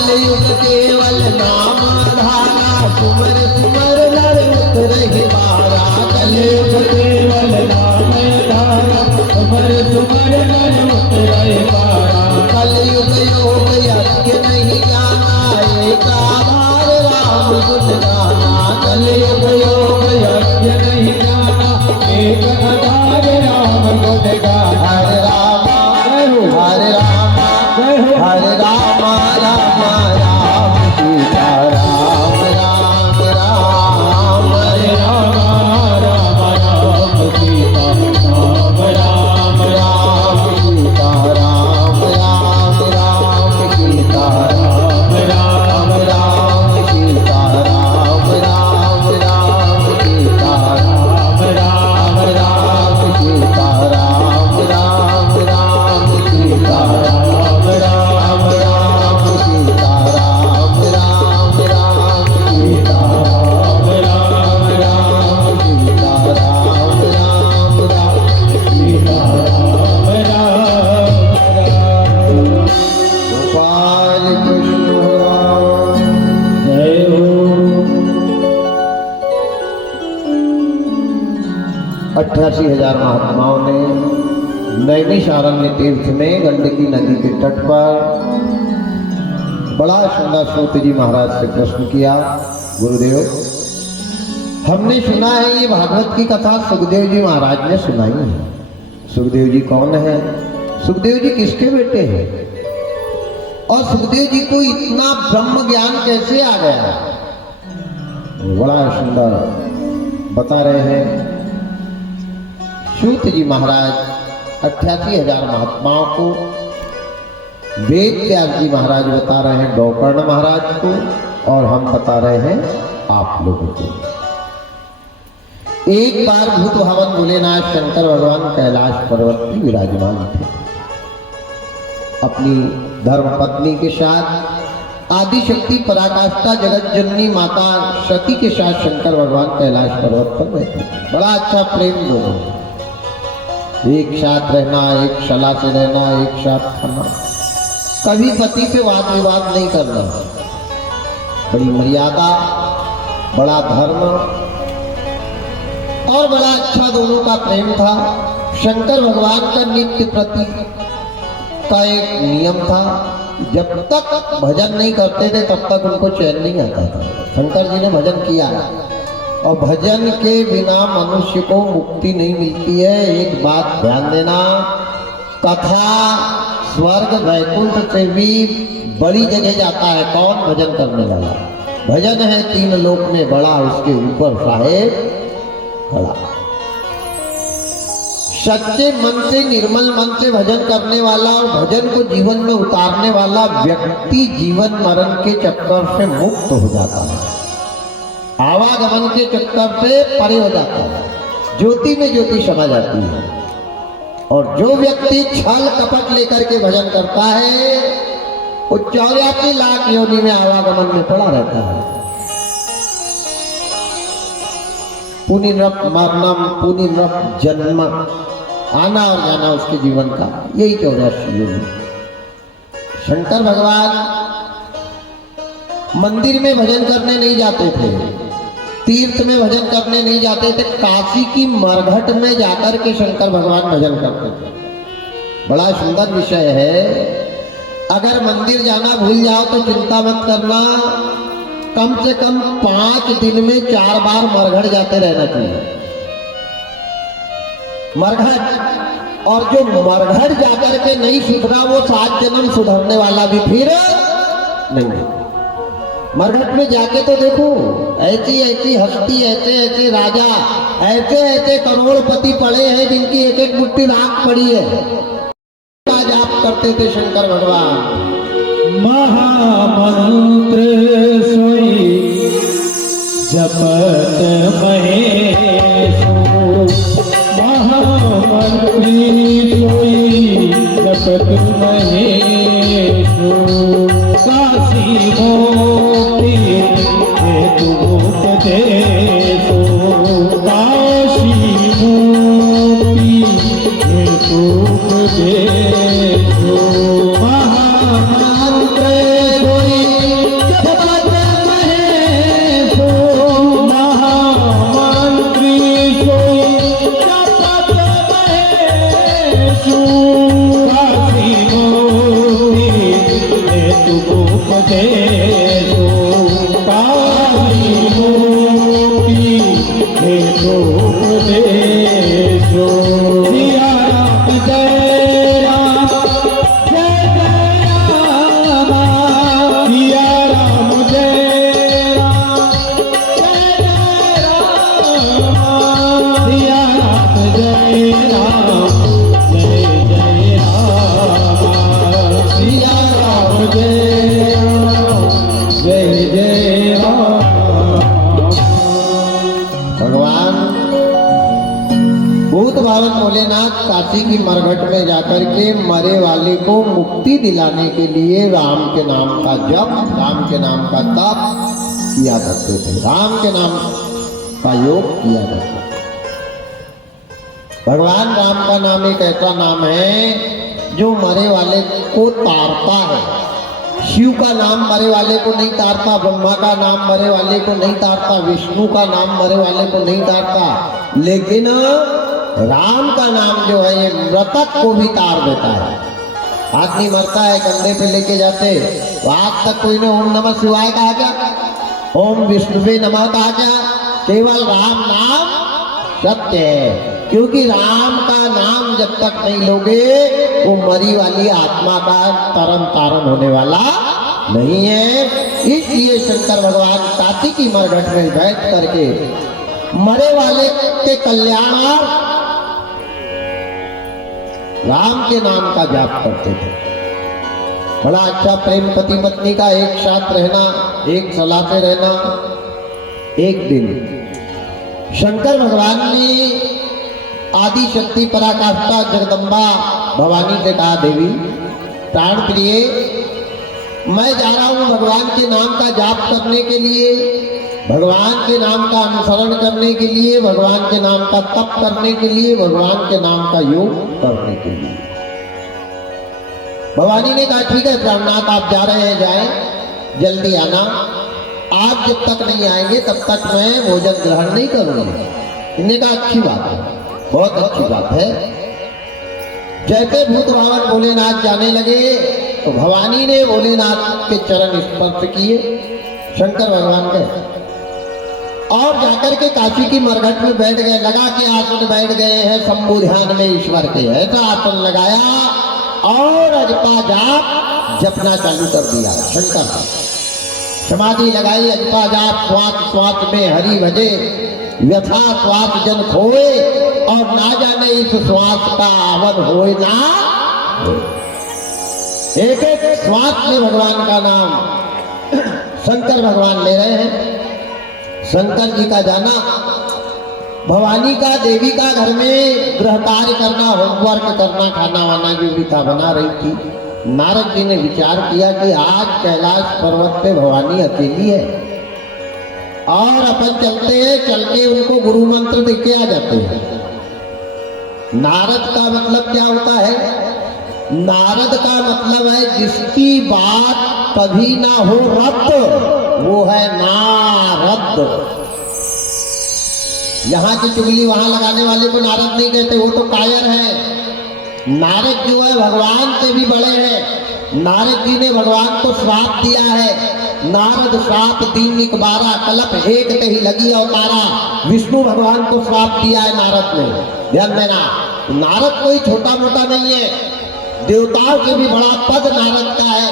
कलयुग केवल नाम धारा सुमर सुमर नर उतरहि बारा। कलयुग केवल नाम धारा सुमर सुमर नर उतरहि बारा। कलयुग योग यज्ञ नहीं जाना एक आधार राम गुण गाना। कलयुग योग यज्ञ नहीं जाना एक आधार राम गुण गाना। हरे राम हरे राम हरे राम राम राम सीता राम राम राम। हरे राम राम राम सीता राम राम राम। सीता राम राम राम सीता राम राम राम। सीता राम राम राम सीता राम राम राम। सीता राम राम राम सीता राम राम राम। सीता राम राम राम सीता राम राम राम। सीता राम राम राम सीता राम राम राम। गोपाल कृष्ण जय हो। 88,000 महात्माओं ने नैमिषारण्य तीर्थ में गंडकी नदी के तट पर बड़ा सुंदर सूत जी महाराज से प्रश्न किया। गुरुदेव, हमने सुना है ये भागवत की कथा सुखदेव जी महाराज ने सुनाई है। सुखदेव जी कौन है? सुखदेव जी किसके बेटे हैं? और सुखदेव जी को इतना ब्रह्म ज्ञान कैसे आ गया? बड़ा सुंदर बता रहे हैं। सूत जी महाराज 88,000 महात्माओं को, वेद व्यास जी महाराज बता रहे हैं गौकर्ण महाराज को, और हम बता रहे हैं आप लोगों को। एक बार भूत भवन भोलेनाथ शंकर भगवान कैलाश पर्वत पर विराजमान थे। अपनी धर्म पत्नी के साथ आदिशक्ति पराकाष्ठा जगत जननी माता सती के साथ शंकर भगवान कैलाश पर्वत पर बैठे। बड़ा अच्छा प्रेम दोनों, एक साथ रहना, एक शला से रहना, एक साथ खाना, कभी पति पे वाद विवाद नहीं करना। बड़ी मर्यादा, बड़ा धर्म और बड़ा अच्छा दोनों का प्रेम था। शंकर भगवान का नित्य प्रति का एक नियम था, जब तक भजन नहीं करते थे तब तक उनको चैन नहीं आता था। शंकर जी ने भजन किया, और भजन के बिना मनुष्य को मुक्ति नहीं मिलती है। एक बात ध्यान देना, कथा स्वर्ग वैकुंठ से भी बड़ी जगह जाता है कौन? भजन करने वाला। भजन है 3 लोक में बड़ा, उसके ऊपर साहेब खड़ा। सच्चे मन से, निर्मल मन से भजन करने वाला और भजन को जीवन में उतारने वाला व्यक्ति जीवन मरण के चक्कर से मुक्त हो जाता है, आवागमन के चक्कर से परे हो जाता है, ज्योति में ज्योति समा जाती है। और जो व्यक्ति छल कपट लेकर के भजन करता है वो 84 लाख योनि में आवागमन में पड़ा रहता है। पुनरप मरणम पुनरप जन्म, आना और जाना उसके जीवन का, यही 84 योनि। शंकर भगवान मंदिर में भजन करने नहीं जाते थे, तीर्थ में भजन करने नहीं जाते थे, काशी की मरघट में जाकर के शंकर भगवान भजन करते थे। बड़ा सुंदर विषय है। अगर मंदिर जाना भूल जाओ तो चिंता मत करना, कम से कम 5 दिन में 4 बार मरघट जाते रहना चाहिए। मरघट, और जो मरघट जाकर के नहीं सुधरा वो 7 जन्म सुधरने वाला भी फिर नहीं। मरघट में जाके तो देखो, ऐसी ऐसी हस्ती, ऐसे ऐसे राजा, ऐसे ऐसे करोड़पति पड़े हैं जिनकी एक एक मुट्ठी राख पड़ी है। जाप करते थे शंकर भगवान। महामंत्र सोई जपत महेशो, महामंत्री सोई जपत महेशो। काशी मोती हेतु उपदेशो, काशी मोती हेतु उपदेशो। महामंत्र सोई उपदेशो काली मोती हेतु उपदेशो सिया राम जय राम जय जय राम सिया राम जय राम जय जय राम सिया राम जय राम जय जय राम सिया राम जय राम। भगवान भूत भावन भोलेनाथ काशी की मरघट में जाकर के मरे वाले को मुक्ति दिलाने के लिए राम के नाम का जप, राम के नाम का तप किया करते थे, राम के नाम का योग किया करते थे। भगवान राम का नाम एक ऐसा नाम है जो मरे वाले को तारता है। शिव का नाम मरे वाले को नहीं तारता, ब्रह्मा का नाम मरे वाले को नहीं तारता, विष्णु का नाम मरे वाले को नहीं तारता, लेकिन राम का नाम जो है ये मृतक को भी तार देता है। आदमी मरता है, कंधे पे लेके जाते, तो आज तक कोई ने ओम नमः शिवाय कहा क्या, ओम विष्णुवे नमः कहा क्या? केवल राम नाम सत्य है, क्योंकि राम का नाम जब तक नहीं लोगे वो मरी वाली आत्मा का तरन तारण होने वाला नहीं है। इसलिए शंकर भगवान काशी की मरघट में बैठ करके मरे वाले के कल्याणार्थ राम के नाम का जाप करते थे। बड़ा अच्छा प्रेम पति पत्नी का एक साथ रहना, एक सलाह से रहना। एक दिन शंकर भगवान ने आदि शक्ति पराकाष्ठा जगदम्बा भवानी से कहा, देवी प्राण प्रिय, मैं जा रहा हूँ भगवान के नाम का जाप करने के लिए, भगवान के नाम का अनुसरण करने के लिए, भगवान के नाम का तप करने के लिए, भगवान के नाम का योग करने के लिए। भवानी ने कहा, ठीक है प्राणनाथ, आप जा रहे हैं जाएं, जल्दी आना। आप जब तक नहीं आएंगे तब तक मैं भोजन ग्रहण नहीं करूंगी। इन्होंने कहा, अच्छी बात है, बहुत अच्छी बात है। जैसे भूत भावन भोलेनाथ जाने लगे तो भवानी ने भोलेनाथ के चरण स्पर्श किए, शंकर भगवान के, और जाकर के काशी की मरघट में बैठ गए। लगा के आसन बैठ गए हैं शंभु ध्यान में ईश्वर के, ऐसा आसन लगाया और अजपा जाप जपना चालू कर दिया। शंकर समाधि लगाई, अजपा जाप, श्वास श्वास में हरि भजे, व्यथा श्वास जन खोए, और ना जाने इस श्वास का आवन होए ना। एक एक श्वास में भगवान का नाम शंकर भगवान ले रहे हैं। शंकर जी का जाना, भवानी का, देवी का घर में गृह कार्य करना, होमवर्क करना, खाना वाना जो भी था बना रही थी। नारद जी ने विचार किया कि आज कैलाश पर्वत पे भवानी अकेली है और अपन चलते हैं, चल के उनको गुरु मंत्र दे के आ जाते हैं। नारद का मतलब क्या होता है? नारद का मतलब है जिसकी बात कभी ना हो रद्द, वो है नारद। यहाँ की चुगली वहां लगाने वाले को नारद नहीं कहते, वो तो कायर है। नारद जो है भगवान से भी बड़े हैं। नारद जी ने भगवान को श्राप दिया है, नारद श्राप दीन इकबारा, कलप एक ते ही लगी अवतारा। विष्णु भगवान को श्राप दिया है नारद ने, ध्यान देना। नारद कोई छोटा मोटा नहीं है, देवताओं से भी बड़ा पद नारद का है।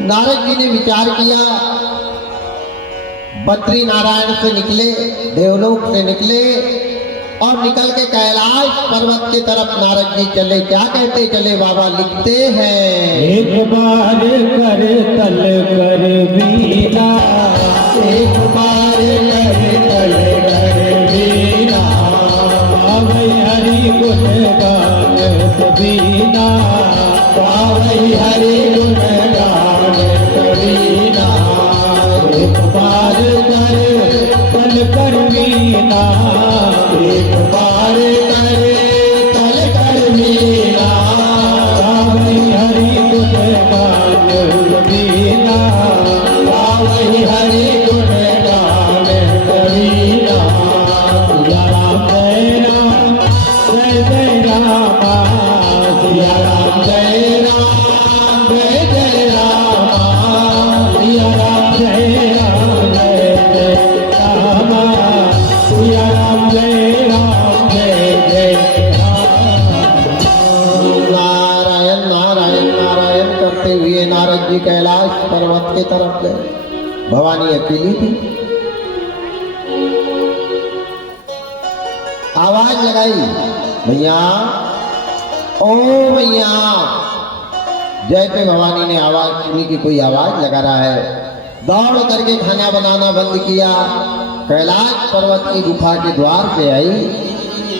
नारद जी ने विचार किया, बद्री नारायण से निकले, देवलोक से निकले और निकल के कैलाश पर्वत की तरफ नारद जी चले। क्या कहते चले बाबा? लिखते हैं, एक बार कर तल कर बीना, एक बार कर तल कर बीना, पावई हरि गुण गान बीना, पावई हरि गुण गान बीना। एक बार कर तल कर बीना, एक बार कर तल कर बीना, पावई हरि गुण गान बीना, पावई हरि गुण गान बीना। सिया राम जय राम, जय जय राम, सिया राम जय राम, जी कैलाश पर्वत की तरफ गए। भवानी अकेली थी। आवाज लगाई, मैया, ओ मैया। जैसे भवानी ने आवाज सुनी कि कोई आवाज लगा रहा है, दौड़ करके खाना बनाना बंद किया, कैलाश पर्वत की गुफा के द्वार पे आई।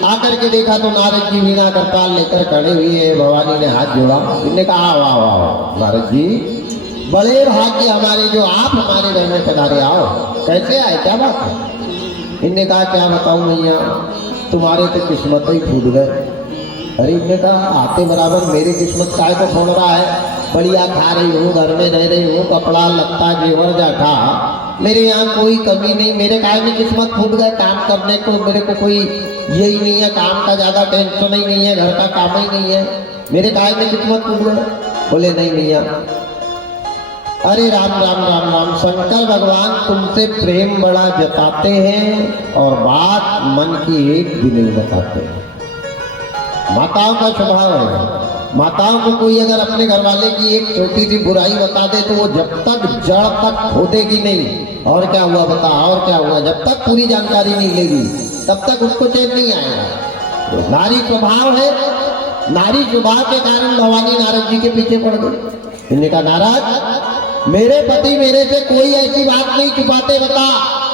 आकर के देखा तो नारद जी वीणा करताल लेकर खड़े हुए हैं। भवानी ने हाथ जोड़ा, इन्होंने कहा वाह वाह वाह नारद जी, बड़े भाग्य हमारे जो आप हमारे घर में पधारे। आओ, कैसे आए, क्या बात है? इन्होंने कहा क्या बताऊं मैया, तुम्हारे तो किस्मत ही फूट गए। अरे इन्होंने कहा आते बराबर मेरी किस्मत काय को फोड़ रहा है, बढ़िया खा रही हूँ, घर में रह रही हूँ, कपड़ा लत्ता जेवर जाटा, मेरे यहाँ कोई कमी नहीं, मेरे काय में किस्मत फूट गए। काम करने को मेरे को कोई यही नहीं है, काम का ज्यादा टेंशन ही नहीं है, घर का काम ही नहीं है, मेरे काय में किस्मत फूट गए। बोले नहीं भैया, अरे राम राम राम राम, शंकर भगवान तुमसे प्रेम बड़ा जताते हैं और बात मन की एक भी नहीं बताते। माताओं का स्वभाव है, माताओं को कोई अगर अपने घर वाले की एक छोटी सी बुराई बता दे तो वो जब तक जड़ तक खोदेगी नहीं, और क्या हुआ बता, और क्या हुआ, जब तक पूरी जानकारी नहीं लेगी तब तक उसको चैन नहीं आएगा। तो नारी स्वभाव है, नारी स्वभाव के कारण भवानी नारद जी के पीछे पड़ गई। इन्होंने कहा नारद, मेरे पति मेरे से कोई ऐसी बात नहीं छुपाते, बता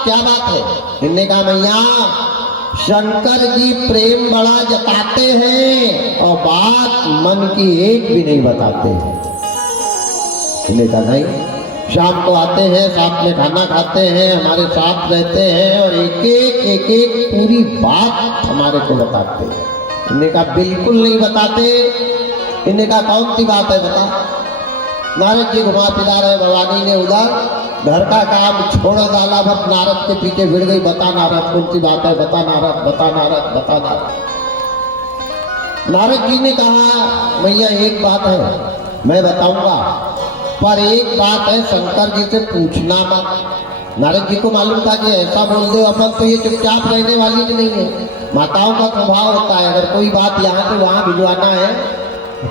क्या बात है? इन्होंने कहा मैया, शंकर जी प्रेम बड़ा जताते हैं और बात मन की एक भी नहीं बताते हैं। इन्होंने कहा नहीं, शाम को आते हैं, साथ में खाना खाते हैं, हमारे साथ रहते हैं और एक एक पूरी बात हमारे को बताते हैं। इन्होंने कहा बिल्कुल नहीं बताते। इन्होंने कहा कौन सी बात है बता। नारद जी घुमा फिरा रहे, भवानी ने उधर घर का काम छोड़ डाला, बस नारद के पीछे भिड़ गई, बता नारद कौन सी बात है, बता नारद, बता नारद, बता नारद। नारद जी ने कहा मैया एक बात है मैं बताऊंगा, पर एक बात है शंकर जी से पूछना मत। नारद जी को मालूम था कि ऐसा बोल दो अपन तो ये चुपचाप रहने वाली नहीं है। माताओं का स्वभाव होता है, अगर कोई बात यहाँ से वहाँ भिजवाना है,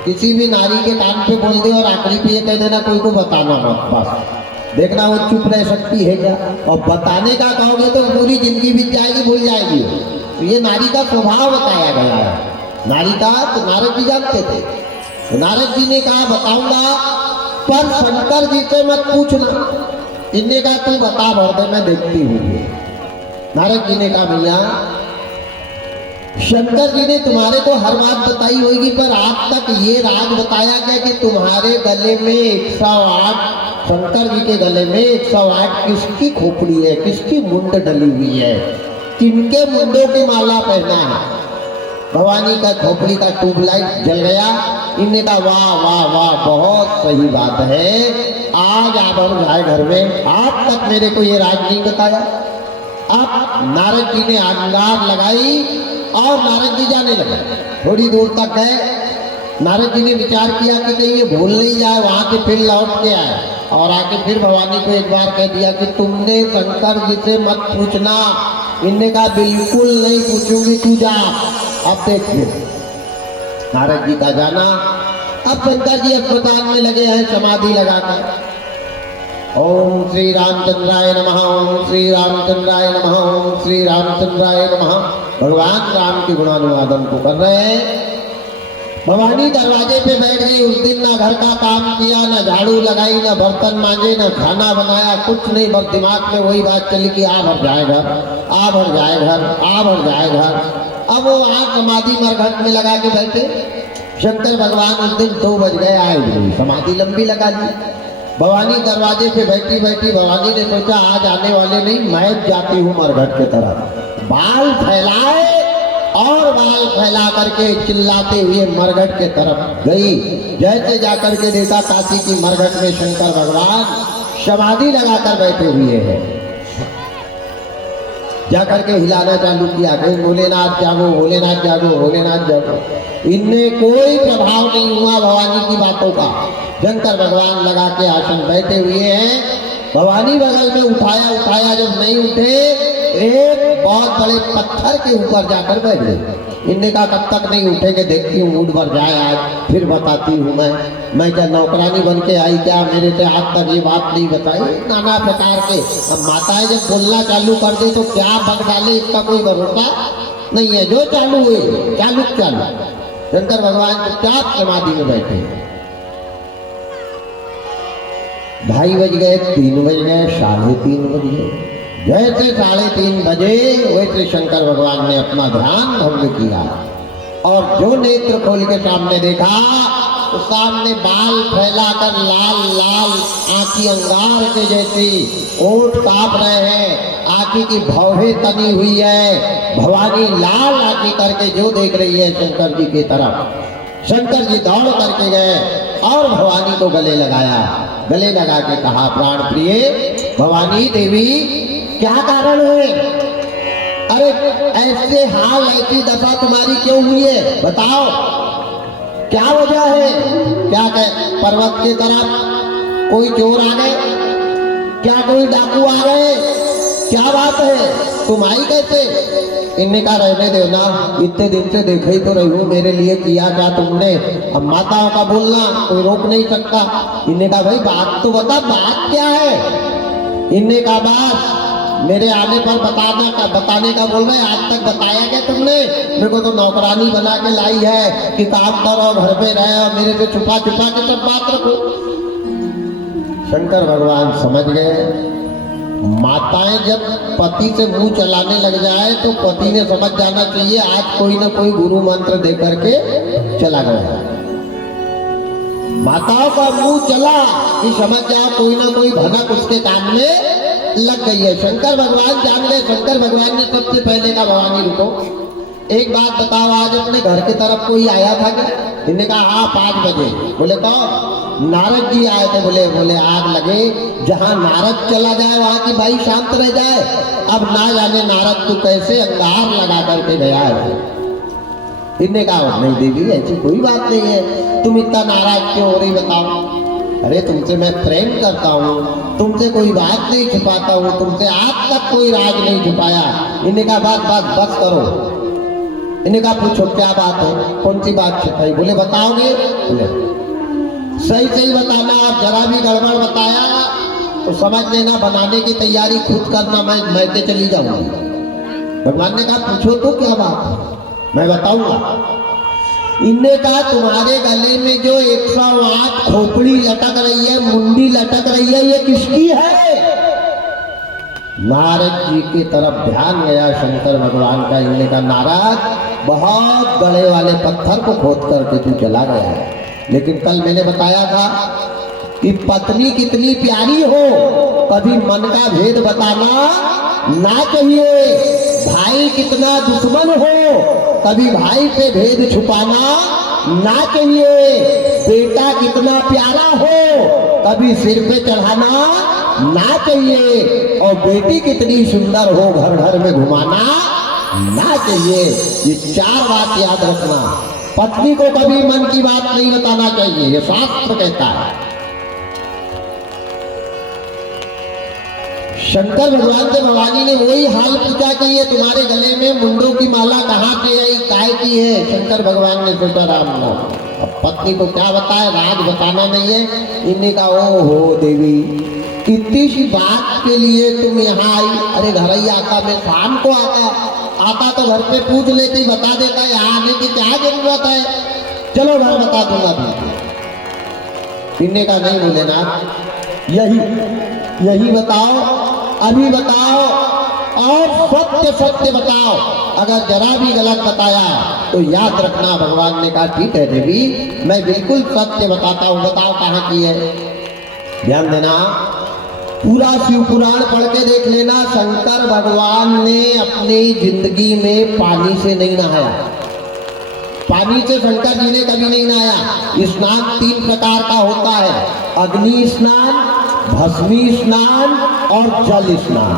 किसी भी नारी के कान पे बोल दे और आखिरी पे ये कह देना कोई को बताना मत, बस देखना वो चुप रह सकती है क्या। और बताने का कहोगे तो पूरी जिंदगी बीत जाएगी, भूल जाएगी। तो ये नारी का स्वभाव बताया गया है, नारी का तो नारद जी जानते थे। तो नारद जी ने कहा बताऊंगा, पर शंकर जी से मत पूछना। इनने कहा तू बता भर दे, मैं देखती हूँ। नारद जी ने कहा भैया, शंकर जी ने तुम्हारे को हर बात बताई होगी, पर आज तक ये राज बताया गया कि तुम्हारे गले में 108, शंकर जी के गले में 108 किसकी खोपड़ी है, किसकी मुंड डली हुई है, किनके मुंडों की माला पहना है। भवानी का खोपड़ी का ट्यूबलाइट जल गया। इनने कहा वाह वाह वाह, बहुत सही बात है, आज आप हम जाए घर में, आज तक मेरे को ये राज नहीं बताया। अब नारद जी ने अंगार लगाई और नारद जी जाने लगे। थोड़ी दूर तक गए, नारद जी ने विचार किया कि कहीं ये भूल नहीं जाए, वहां से फिर लौट के आए और आके फिर भवानी को एक बार कह दिया कि तुमने शंकर जी से मत पूछना। इनने कहा बिल्कुल नहीं पूछूंगी, तू जा। अब देखिए नारद जी का जाना। अब शंकर जी अस्पताल में लगे हैं समाधि लगाकर। ओम श्री रामचंद्राय नमः, ओम श्री रामचंद्राय नमः, ओम श्री रामचंद्राय नमः। भगवान राम के गुणानुवादन को कर रहे हैं। भवानी दरवाजे पे बैठ गई। उस दिन ना घर का काम किया, ना झाड़ू लगाई, ना बर्तन मांजे, ना खाना बनाया, कुछ नहीं, बस दिमाग में वही बात चली कि आ भर जाए घर, आ भर जाए घर, आ भर जाए घर। अब वो वहां समाधि मरघट में लगा के बैठे। शंकर भगवान उस दिन 2 बज गए आए हुए, समाधि लंबी लगा दी। भवानी दरवाजे पे बैठी बैठी भवानी ने सोचा आज आने वाले नहीं, मैं जाती हूँ मरघट की तरफ। बाल फैलाए और बाल फैला करके चिल्लाते हुए मरघट के तरफ गई। जैसे जाकर के देखा काशी की मरघट में शंकर भगवान समाधि लगाकर बैठे हुए हैं। जाकर के हिलाना चालू किया, कहीं भोलेनाथ जागो, भोलेनाथ जागो, भोलेनाथ जागो। इनमें कोई प्रभाव नहीं हुआ भवानी की बातों का। शंकर भगवान लगा के आसन बैठे हुए हैं। भवानी बगल में उठाया, जब नहीं उठे एक बहुत बड़े पत्थर के ऊपर जाकर बैठ गए। इनने कहा कब तक नहीं उठेंगे, देखती हूँ मूड भर जाए आज फिर बताती हूँ। मैं क्या नौकरानी बन के आई क्या, मेरे से आज तक ये बात नहीं बताई। नाना प्रकार के अब माताएं जब बोलना चालू कर दे तो क्या बग डाले इसका कोई भरोसा नहीं है। जो चालू हुए चालू चालू। शंकर भगवान चुपचाप समाधि में बैठे। 2:30 बज गए, 3 बज गए, 3:30 बज गए। जैसे 3:30 बजे वैसे शंकर भगवान ने अपना ध्यान भंग किया और जो नेत्र खोल के सामने देखा तो सामने बाल फैलाकर लाल लाल आंखी अंगार के जैसी, ओठ कांप रहे हैं, आंखी की भौहें तनी हुई है। भवानी लाल आंखी करके जो देख रही है शंकर जी की तरफ। शंकर जी दौड़ करके गए और भवानी को गले लगाया। गले लगा के कहा, प्राण प्रिय भवानी देवी क्या कारण है? अरे ऐसे हाल ऐसी दशा तुम्हारी क्यों हुई है, बताओ क्या वजह है? क्या कहे पर्वत की तरफ कोई चोर आ गए, क्या कोई डाकू आ गए, क्या बात है, तुम आई कैसे? इनने कहा रहने दो ना, इतने दिन से देखा ही तो रही हूँ, मेरे लिए किया क्या तुमने? अब माताओं का बोलना कोई रोक नहीं सकता। इनने कहा भाई बात तो बता, बात क्या है? इनने कहा बात मेरे आने पर बताने का बोल रहे, आज तक बताया क्या तुमने? मेरे को तो नौकरानी बना के लाई है कि काम करो घर पे रहे और मेरे से छुपा छुपा के सब बात रखो। शंकर भगवान समझ गए माताएं जब पति से मुंह चलाने लग जाए तो पति ने समझ जाना चाहिए आज कोई ना कोई गुरु मंत्र दे करके चला गया। माताओं का मुंह चला कि समझ जाओ कोई ना कोई भनक उसके कान में लग गई है। शंकर भगवान जान गए। शंकर भगवान ने सबसे पहले कहा भवानी रुको, एक बात बताओ, आज अपने घर की तरफ कोई आया था क्या? इन्होंने कहा हाँ 5 बजे। बोले कौन? नारद जी आए थे। बोले आग लगे, जहाँ नारद चला जाए वहां की भाई शांत रह जाए। अब ना जाने नारद तू कैसे अंगार लगा करके गया है। इन्होंने कहा नहीं देवी ऐसी कोई बात नहीं है, तुम इतना नाराज क्यों हो रही बताओ? अरे तुमसे मैं प्रेम करता हूँ, तुमसे कोई बात नहीं छुपाता हूँ, तुमसे आज तक कोई राज नहीं छुपाया। इन्हें कहा बस करो। इन्हें कहा पूछो क्या बात है, कौन सी बात छुपाई? बोले बताओगे? बोले सही बताना, आप जरा भी गड़बड़ बताया तो समझ लेना बनाने की तैयारी खुद करना, मैं तो चली जाऊंगी। भगवान ने कहा पूछो तो क्या बात है, मैं बताऊंगा। इनने कहा तुम्हारे गले में जो 108 खोपड़ी लटक रही है, मुंडी लटक रही है, ये किसकी है? नारद जी की तरफ ध्यान गया शंकर भगवान का। इनने कहा नारद बहुत बड़े वाले पत्थर को खोद करके तू चला गया है, लेकिन कल मैंने बताया था कि पत्नी कितनी प्यारी हो कभी मन का भेद बताना ना चाहिए, भाई कितना दुश्मन हो कभी भाई से भेद छुपाना ना चाहिए, बेटा कितना प्यारा हो कभी सिर पे चढ़ाना ना चाहिए, और बेटी कितनी सुंदर हो घर घर में घुमाना ना चाहिए। ये 4 बात याद रखना। पत्नी को कभी मन की बात नहीं बताना चाहिए, ये शास्त्र कहता है। शंकर भगवान से भवानी ने वही हाल पूछा कि ये तुम्हारे गले में मुंडों की माला कहाँ पे है, काय की है? शंकर भगवान ने सोचा राम नाम, अब पत्नी को क्या बताए, राज बताना नहीं है। इन्हें कहा ओ हो देवी इतनी सी बात के लिए तुम यहाँ आई? अरे घर ही आता, मैं शाम को आता तो घर पे पूछ लेती, बता देता, यहाँ आने की क्या जरूरत है, चलो घर बता दूंगा तुमको। इन्हें कहा नहीं बोले ना, यही बताओ, अभी बताओ और सत्य बताओ, अगर जरा भी गलत बताया तो याद रखना। भगवान ने कहा ठीक है देवी, मैं बिल्कुल सत्य बताता हूँ, बताओ कहाँ की है। ध्यान देना, पूरा शिव पुराण पढ़ के देख लेना। शंकर भगवान ने अपनी जिंदगी में पानी से नहीं नहाया, पानी से शंकर जी ने कभी नहीं नहाया। स्नान 3 प्रकार का होता है, अग्नि स्नान, भस्मी स्नान और जल स्नान।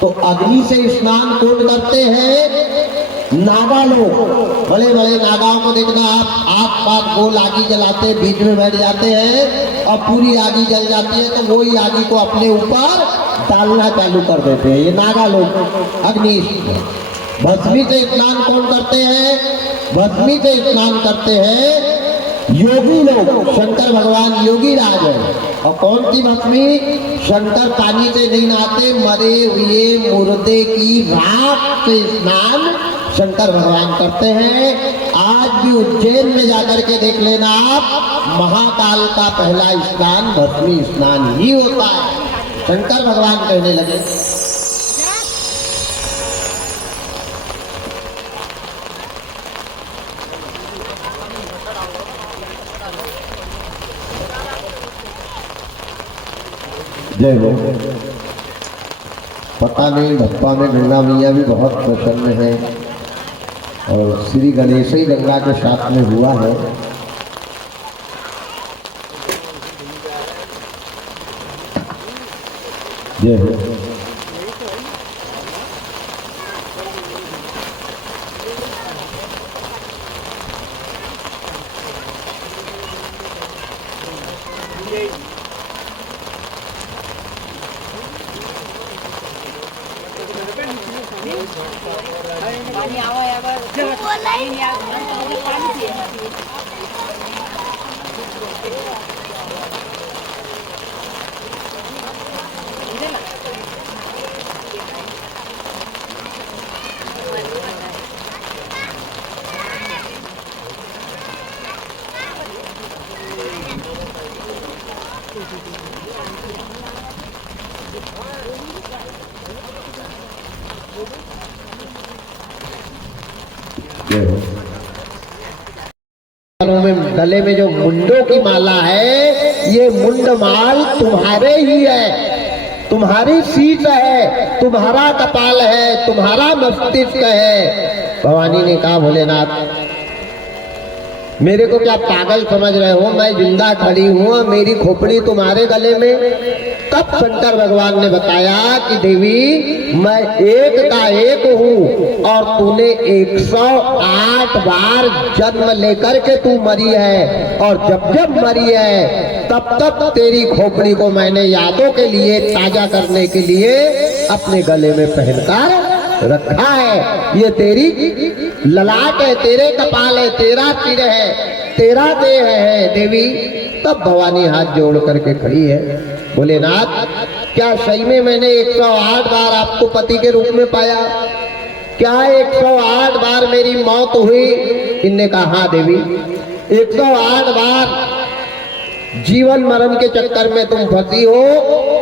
तो अग्नि से स्नान कौन करते हैं? नागा लोग। बड़े बड़े नागाओं को देखना आप, आस पास गोल आगी जलाते, बीच में बैठ जाते हैं और पूरी आगी जल जाती है तो वही आगी को अपने ऊपर डालना चालू कर देते हैं ये नागा लोग अग्नि। भस्मी से स्नान कौन करते हैं? भस्मी से स्नान करते हैं योगी लोग। शंकर भगवान योगी राज है। और कौन सी भस्मी? शंकर पानी से नहीं नहाते, मरे हुए मुर्दे की राख से स्नान शंकर भगवान करते हैं। आज भी उज्जैन में जाकर के देख लेना आप, महाकाल का पहला स्नान भस्मी स्नान ही होता है। शंकर भगवान कहने लगे जय हो। पता नहीं भप्पा में गंगा मैया भी बहुत प्रसन्न है और श्री गणेश ही गंगा के साथ में हुआ है। जय हो। में गले में जो मुंडों की माला है, ये मुंड माल तुम्हारे ही है, तुम्हारी सीट है, तुम्हारा कपाल है, तुम्हारा मस्तिष्क है। भवानी ने कहा भोलेनाथ मेरे को क्या पागल समझ रहे हो? मैं जिंदा खड़ी हूँ, मेरी खोपड़ी तुम्हारे गले में। तब शंकर भगवान ने बताया कि देवी मैं एक का एक हूँ और तूने 108 बार जन्म लेकर के तू मरी है, और जब जब मरी है तब तक तेरी खोपड़ी को मैंने यादों के लिए ताजा करने के लिए अपने गले में पहनकर रखा है। ये तेरी ललाट है, तेरे कपाल है, तेरा सिर है, तेरा देह है देवी। तब भवानी हाथ जोड़ करके खड़ी है। भोलेनाथ क्या सही में मैंने 108 बार आपको पति के रूप में पाया? क्या 108 बार मेरी मौत हुई? इनने कहा हाँ देवी, 108 बार जीवन मरण के चक्कर में तुम फंसी हो,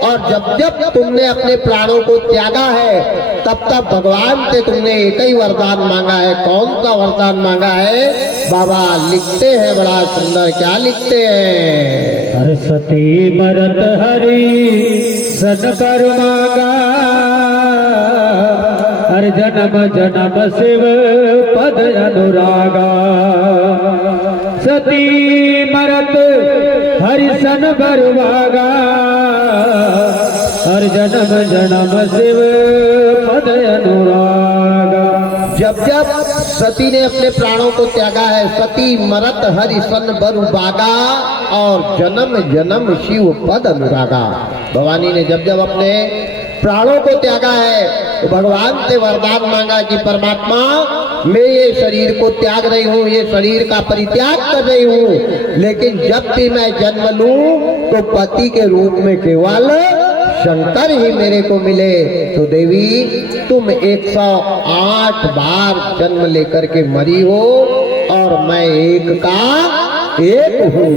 और जब जब तुमने अपने प्राणों को त्यागा है तब तब भगवान से तुमने एक ही वरदान मांगा है। कौन सा वरदान मांगा है? बाबा लिखते हैं बड़ा सुंदर, क्या लिखते हैं? हर सती मरत हरि सन कर मांगा, हर जन्म जन्म शिव पद अनुरागा। सती मरत हरि सन बर भागा, हर जन्म जन्म शिव पद अनुरागा। जब जब सती ने अपने प्राणों को त्यागा है, सती मरत हरि सन बर भागा और जन्म जन्म शिव पद अनुरागा। भवानी ने जब जब अपने प्राणों को त्यागा है तो भगवान से वरदान मांगा कि परमात्मा मैं ये शरीर को त्याग रही हूँ, ये शरीर का परित्याग कर रही हूँ, लेकिन जब भी मैं जन्म लूं तो पति के रूप में केवल शंकर ही मेरे को मिले। तो देवी तुम 108 बार जन्म लेकर के मरी हो और मैं एक का एक हूँ,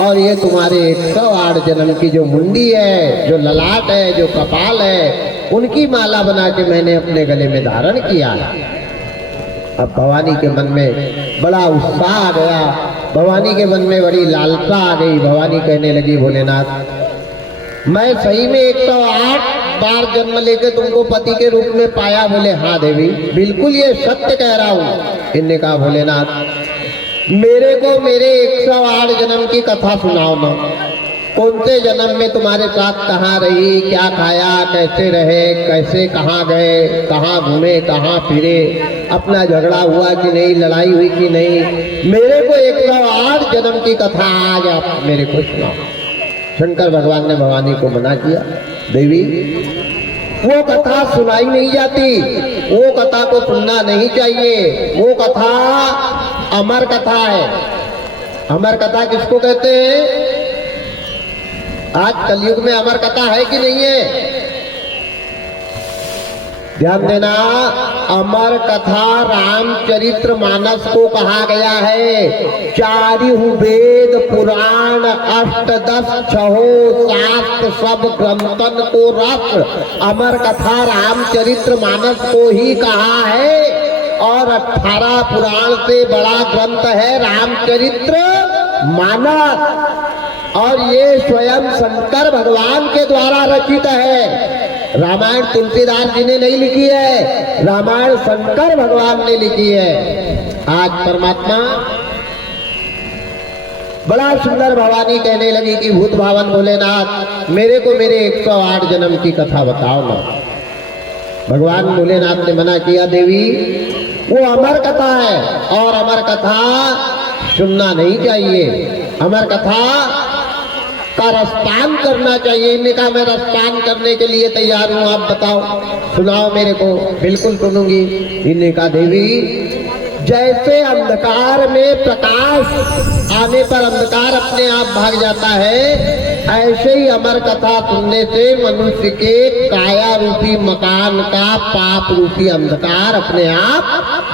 और ये तुम्हारे 108 जन्म की जो मुंडी है, जो ललाट है, जो कपाल है, उनकी माला बना के मैंने अपने गले में धारण किया। अब भवानी के मन में बड़ा उत्साह आ गया, भवानी के मन में बड़ी लालसा आ गई। भवानी कहने लगी भोलेनाथ मैं सही में 108 बार जन्म लेके तुमको पति के रूप में पाया? बोले हाँ देवी बिल्कुल ये सत्य कह रहा हूँ। इनने कहा भोलेनाथ मेरे को मेरे 108 जन्म की कथा सुनाओ ना। कौन से जन्म में तुम्हारे साथ कहाँ रही, क्या खाया, कैसे रहे, कैसे कहाँ गए, कहाँ घूमे, कहाँ फिरे, अपना झगड़ा हुआ कि नहीं, लड़ाई हुई कि नहीं। मेरे को 108 जन्म की कथा आज आप मेरे को सुनाओ। शंकर भगवान ने भवानी को मना किया, देवी वो कथा सुनाई नहीं जाती, वो कथा को सुनना नहीं चाहिए, वो कथा अमर कथा है। अमर कथा किसको कहते हैं? आज कलयुग में अमर कथा है कि नहीं है? ध्यान देना, अमर कथा रामचरित्र मानस को कहा गया है। चारिहु वेद पुराण अष्ट दस छहो शास्त्र सब ग्रंथन को रस अमर कथा रामचरित्र मानस को ही कहा है। और 18 पुराण से बड़ा ग्रंथ है रामचरित्र मानस, और ये स्वयं शंकर भगवान के द्वारा रचित है। रामायण तुलसीदास जी ने नहीं लिखी है, रामायण शंकर भगवान ने लिखी है। आज परमात्मा बड़ा सुंदर भवानी कहने लगी कि भूत भावन भोलेनाथ मेरे को मेरे 108 जन्म की कथा बताओ ना। भगवान भोलेनाथ ने मना किया, देवी वो अमर कथा है और अमर कथा सुनना नहीं चाहिए, अमर कथा का रसपान करना चाहिए। इन्हें कहा मैं रसपान करने के लिए तैयार हूँ, आप बताओ, सुनाओ मेरे को। बिल्कुल सुनूंगी। इन्हें कहा, देवी जैसे अंधकार में प्रकाश आने पर अंधकार अपने आप भाग जाता है, ऐसे ही अमर कथा सुनने से मनुष्य के काया रूपी मकान का पाप रूपी अंधकार अपने आप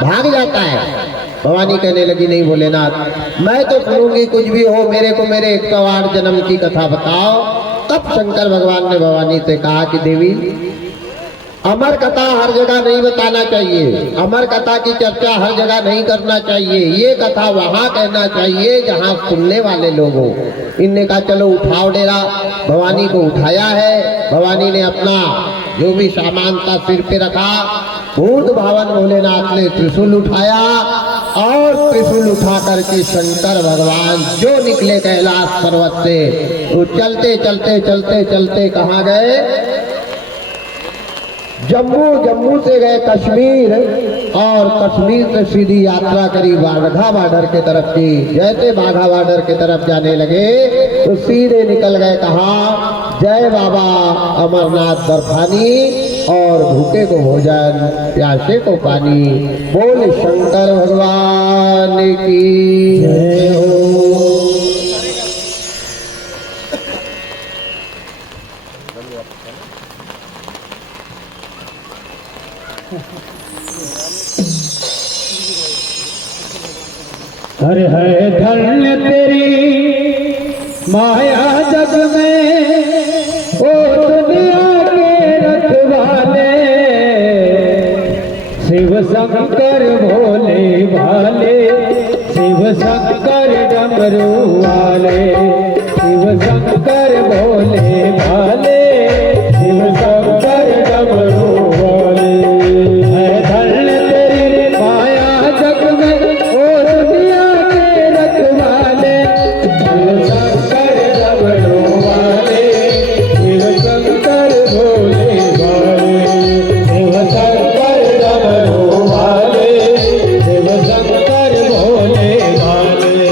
भाग जाता है। भवानी कहने लगी, नहीं भोलेनाथ मैं तो सुनूंगी, कुछ भी हो, मेरे को मेरे 108 जन्म की कथा बताओ। तब शंकर भगवान ने भवानी से कहा कि देवी अमर कथा हर जगह नहीं बताना चाहिए, अमर कथा की चर्चा हर जगह नहीं करना चाहिए, ये कथा वहां कहना चाहिए जहां सुनने वाले लोग हो। इनने कहा चलो उठाओ डेरा। भवानी को उठाया है। भवानी ने अपना जो भी सामान था सिर पे रखा। भूत भावन भोलेनाथ ने त्रिशूल उठाया और त्रिशूल उठा करके शंकर भगवान जो निकले कैलाश पर्वत से, वो चलते चलते चलते चलते कहाँ गए? जम्मू से गए कश्मीर, और कश्मीर से सीधी यात्रा करी बाघा बॉर्डर के तरफ की। जैसे बाघा बॉर्डर के तरफ जाने लगे तो सीधे निकल गए कहाँ? जय बाबा अमरनाथ बर्फानी, और भूखे को भोजन प्यासे को पानी। बोल शंकर भगवान की जय हो। हर है धन्य तेरी माया जग में, ओ दुनिया के रखवाले, शिव शंकर भोले भाले, शिव शंकर डमरू वाले, शिव शंकर भोले भाले, शिव शंकर डमरू वाले। है धन्य तेरी माया जग में, ओ दुनिया के रखवाले, शिव शंकर डमरू वाले, शिव शंकर भोले भाले, शिव शंकर डमरू वाले, शिव शंकर भोले भाले।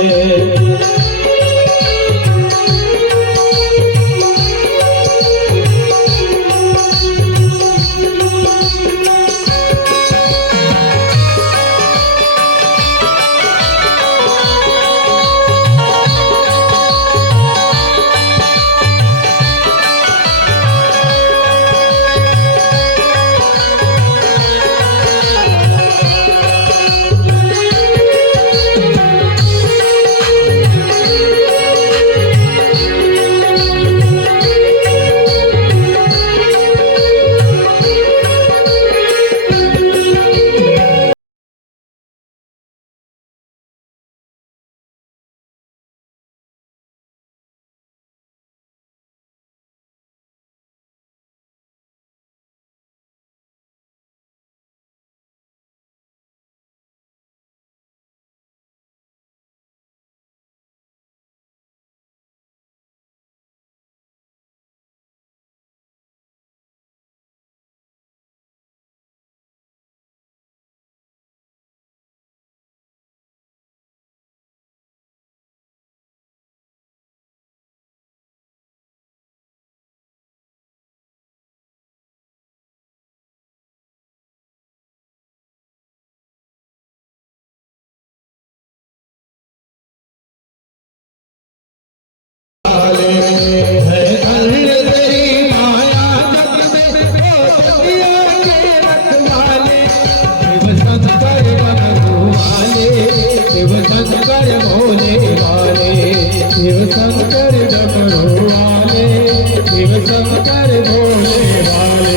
शंकर भोले वाले,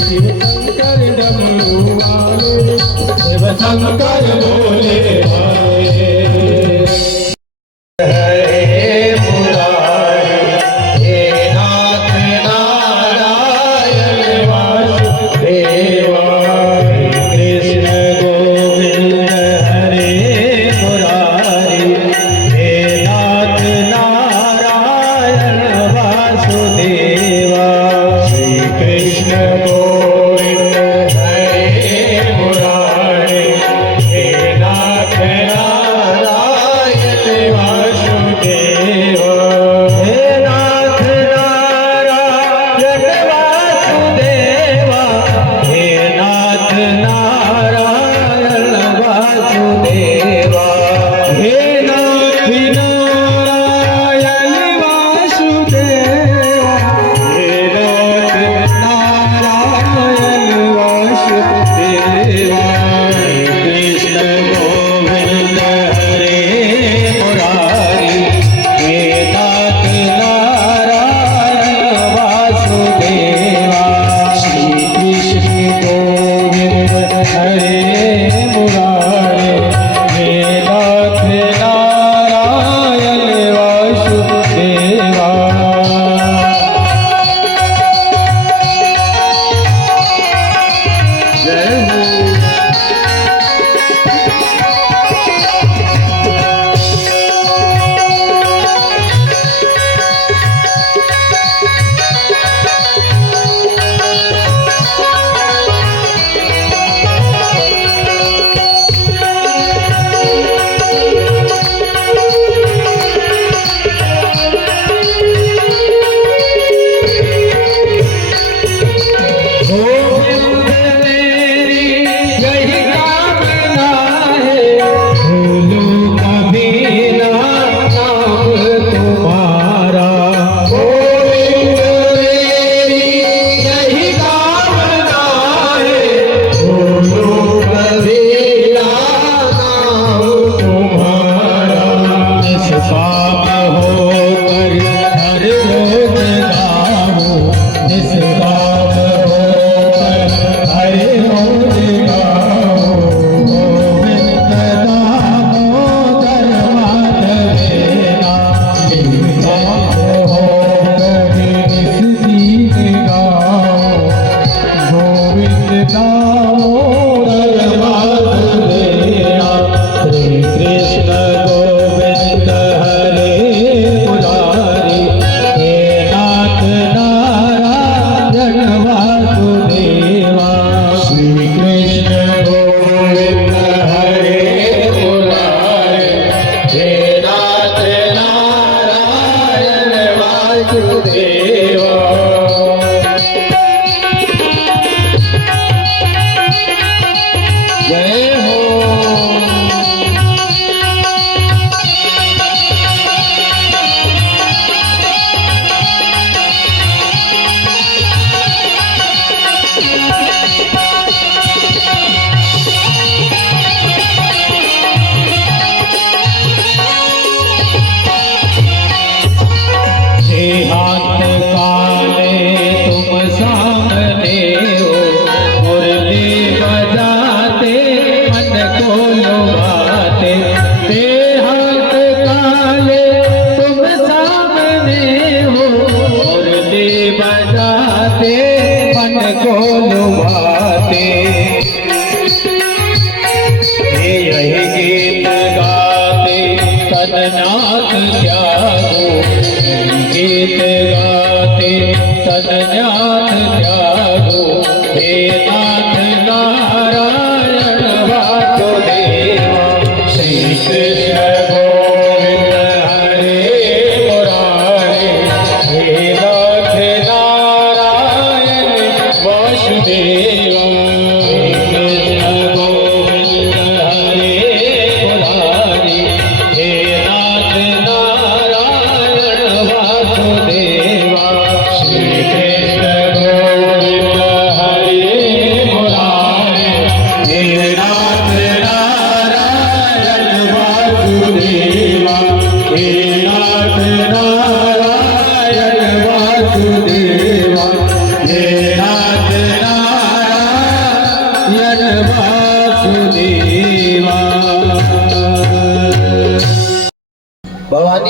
शिव शंकर डमरू वाले, शिव शंकर भोले वाले।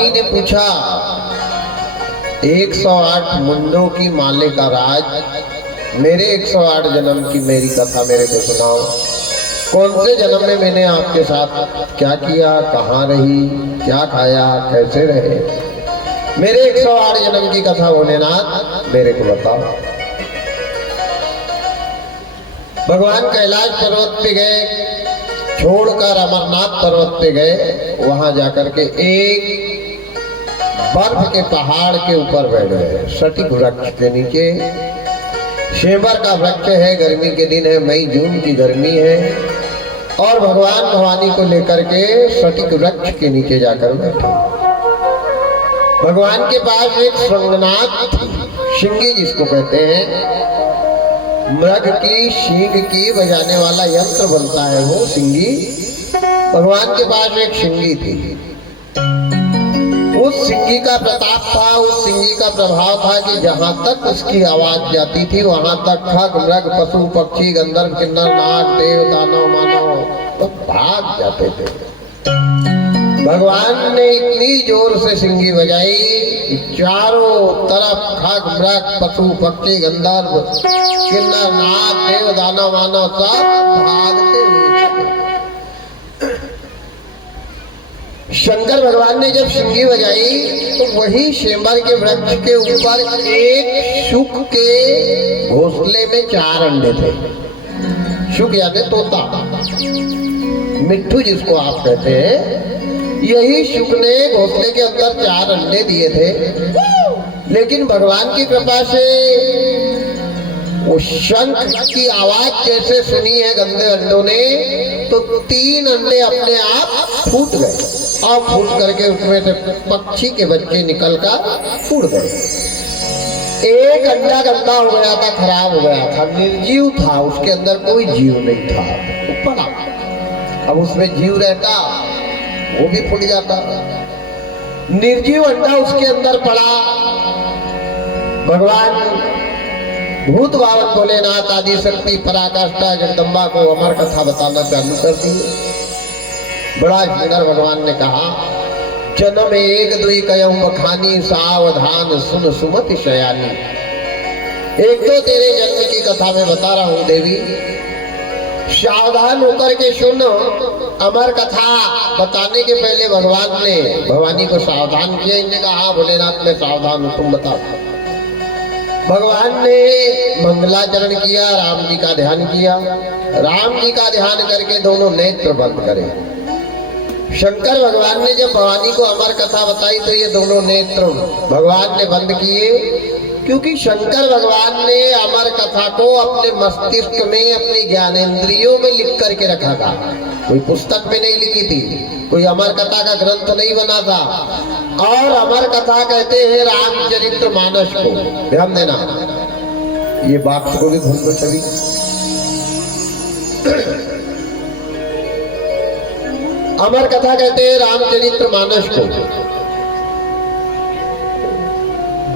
भवानी ने पूछा, 108 मुंडों की माले का राज, मेरे 108 जन्म की मेरी कथा मेरे को सुनाओ। कौन से जन्म में मैंने आपके साथ क्या किया, कहाँ रही, क्या खाया, कैसे रहे, मेरे 108 जन्म की कथा भोलेनाथ मेरे को बताओ। भगवान कैलाश पर्वत पे गए, छोड़कर अमरनाथ पर्वत पे गए। वहां जाकर के एक बर्फ के पहाड़ के ऊपर बैठ गए, सटीक वृक्ष के नीचे। शेंबर का वृक्ष है, गर्मी के दिन है, मई जून की गर्मी है, और भगवान भवानी को लेकर के सटीक वृक्ष के नीचे जाकर बैठे। भगवान के पास एक श्रृंगनाथ थी, शिंगी जिसको कहते हैं, मृग की सींग की बजाने वाला यंत्र बनता है वो सिंगी। भगवान के पास एक सिंगी थी। उस सिंगी का प्रताप था, उस सिंगी का प्रभाव था कि जहां तक उसकी आवाज जाती थी वहां तक खग मृग पशु पक्षी गंधर्व किन्नर नाग देव दानव मानव तो भाग जाते थे। भगवान ने इतनी जोर से सिंगी बजाई कि चारों तरफ खग मृग पशु पक्षी गंधर्व किन्नर नाग देव दानव मानव सब भागते हुए। शंकर भगवान ने जब सिंगी बजाई तो वही शेंबर के वृक्ष के ऊपर एक शुक के घोंसले में 4 अंडे थे। शुक यानी तोता, मिट्ठू जिसको आप कहते हैं, यही शुक ने घोंसले के अंदर 4 अंडे दिए थे। लेकिन भगवान की कृपा से वो शंख की आवाज जैसे सुनी है गंदे अंडों ने, तो 3 अंडे अपने आप फूट गए और फूट करके उसमें से पक्षी के बच्चे निकलकर उड़ गए। एक अंडा गंदा हो गया था, खराब हो गया था, निर्जीव था, उसके अंदर कोई जीव नहीं था, वो पड़ा। अब उसमें जीव रहता वो भी फूट जाता। निर्जीव अंडा उसके अंदर पड़ा। भगवान भूत भावन भोलेनाथ आदि शक्ति पराकाष्ठा जगदम्बा को अमर कथा बताना चालू कर दी। बड़ा सुंदर भगवान ने कहा, जन्म एक दुई कयम बखानी सावधान सुन सुमति शयानी। एक तो तेरे जन्म की कथा मैं बता रहा हूं देवी, सावधान होकर के सुनो। अमर कथा बताने के पहले भगवान ने भवानी को सावधान किया। इन्हें कहा, भोलेनाथ मैं सावधान हूं, तुम बताओ। भगवान ने मंगलाचरण किया, राम जी का ध्यान किया। राम जी का ध्यान करके दोनों नेत्र बंद करे। शंकर भगवान ने जब भवानी को अमर कथा बताई तो ये दोनों नेत्र भगवान ने बंद किए, क्योंकि शंकर भगवान ने अमर कथा को अपने मस्तिष्क में, अपनी ज्ञानेंद्रियों में लिख करके रखा था। कोई पुस्तक में नहीं लिखी थी, कोई अमर कथा का ग्रंथ नहीं बना था। और अमर कथा कहते हैं रामचरित्र मानस को। ध्यान देना, ये बात को भी भूल दो सभी। अमर कथा कहते हैं रामचरित्र मानस को।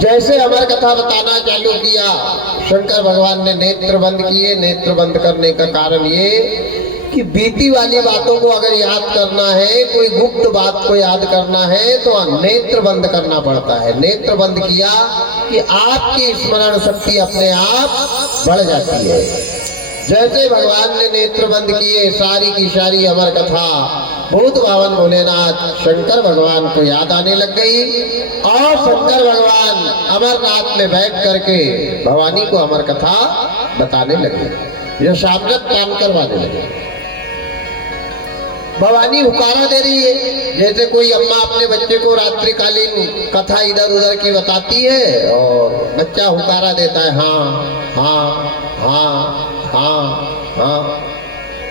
जैसे अमर कथा बताना चालू किया, शंकर भगवान ने नेत्र बंद किए। नेत्र बंद करने का कारण ये कि बीती वाली बातों को अगर याद करना है, कोई गुप्त बात को याद करना है, तो नेत्र बंद करना पड़ता है। नेत्र बंद किया कि आपकी स्मरण शक्ति अपने आप बढ़ जाती है। जैसे भगवान ने नेत्र बंद किए, सारी की सारी अमर कथा भूत भावन भोलेनाथ शंकर भगवान को याद आने लग गई। और शंकर भगवान अमरनाथ में बैठ करके भवानी को अमर कथा बताने लगे, यशामृत पान करवाने लगे। भवानी हुकारा दे रही है, जैसे कोई अम्मा अपने बच्चे को रात्रिकालीन कथा इधर उधर की बताती है और बच्चा हुकारा देता है, हाँ हाँ हाँ हाँ हाँ।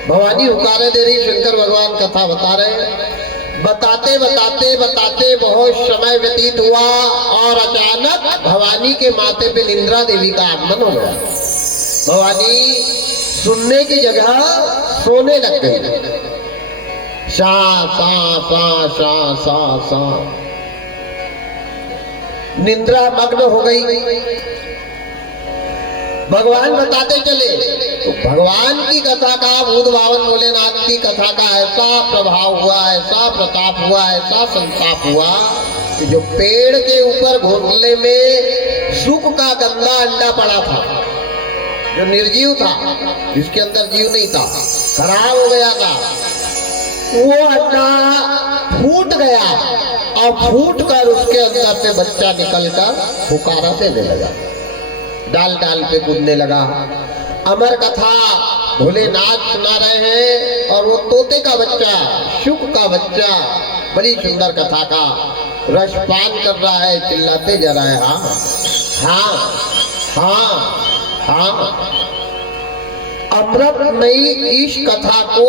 भवानी हुकारे दे रही, शंकर भगवान कथा बता रहे। बताते बताते बताते बहुत समय व्यतीत हुआ और अचानक भवानी के माथे पे निंद्रा देवी का आगमन हो गया। भवानी सुनने की जगह सोने लग गई। सा सा सा सा सा सा निंद्रा मग्न हो गई। भगवान बताते चले तो भगवान की कथा का, भूत भावन भोलेनाथ की कथा का ऐसा प्रभाव हुआ, ऐसा प्रताप हुआ, ऐसा संताप हुआ कि जो पेड़ के ऊपर घोंसले में सुख का गंदा अंडा पड़ा था, जो निर्जीव था, जिसके अंदर जीव नहीं था, खराब हो गया था, वो अंडा फूट गया और फूट कर उसके अंदर से बच्चा निकलकर पुकारा देने लगा, डाल डाल पे कूदने लगा। अमर कथा भोलेनाथ सुना रहे हैं और वो तोते का बच्चा, शुक का बच्चा, बड़ी सुंदर कथा का रसपान कर रहा है, चिल्लाते जा रहा है, हाँ हाँ हाँ हाँ। अमृत नई इस कथा को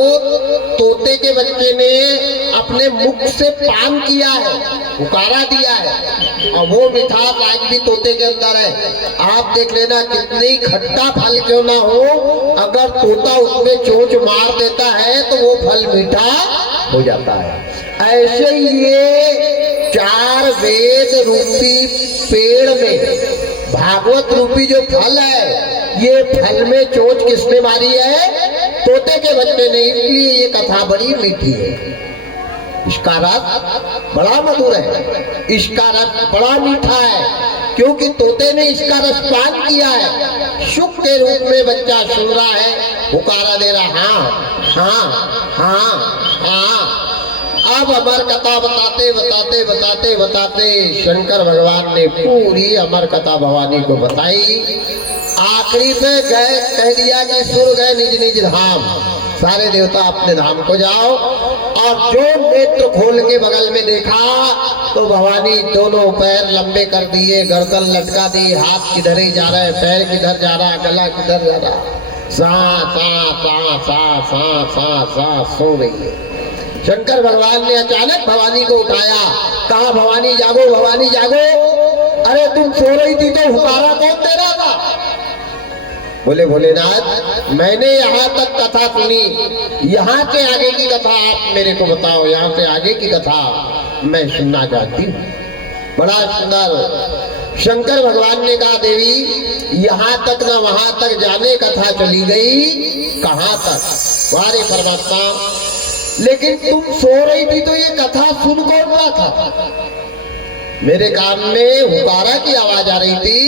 तोते के बच्चे ने अपने मुख से पान किया है, पुकारा दिया है, और वो मिठास आज भी तोते के अंदर है। आप देख लेना, कितनी खट्टा फल क्यों ना हो, अगर तोता उसमें चोंच मार देता है तो वो फल मीठा हो जाता है। ऐसे ही ये चार वेद रूपी पेड़ में भागवत रूपी जो फल है, ये फल में चोंच किसने मारी है? तोते के बच्चे ने, इसलिए ये कथा बड़ी मीठी है। इसका रस बड़ा मधुर है, इसका रस बड़ा मीठा है, क्योंकि तोते ने इसका रस पान किया है। सुख के रूप में बच्चा सुन रहा है, पुकारा दे रहा, हाँ हाँ हाँ। अब अमर कथा बताते शंकर भगवान ने पूरी अमर कथा भवानी को बताई। आखिरी में गए, कह दिया कि सुर गए निज निज धाम, सारे देवता अपने धाम को जाओ। और जो नेत्र खोल के बगल में देखा तो भवानी दोनों पैर लंबे कर दिए, गर्दन लटका दी, हाथ किधर ही जा रहा है, पैर किधर जा रहा, गला किधर जा रहा, सा सा सा सा सा सा सा सो रही है। शंकर भगवान ने अचानक भवानी को उठाया, कहा भवानी जागो, भवानी जागो, अरे तुम सो रही थी तो हुकारा कौन दे रहा था? बोले भोलेनाथ, मैंने यहाँ तक कथा सुनी, यहाँ से आगे की कथा आप मेरे को बताओ, यहाँ से आगे की कथा मैं सुनना चाहती हूँ। बड़ा सुंदर शंकर भगवान ने कहा, देवी यहाँ तक न वहां तक जाने कथा चली गई, कहाँ तक? वारे परमात्मा, लेकिन तुम सो रही थी तो ये कथा सुन कौन रहा था? मेरे कान में हुकारा की आवाज आ रही थी,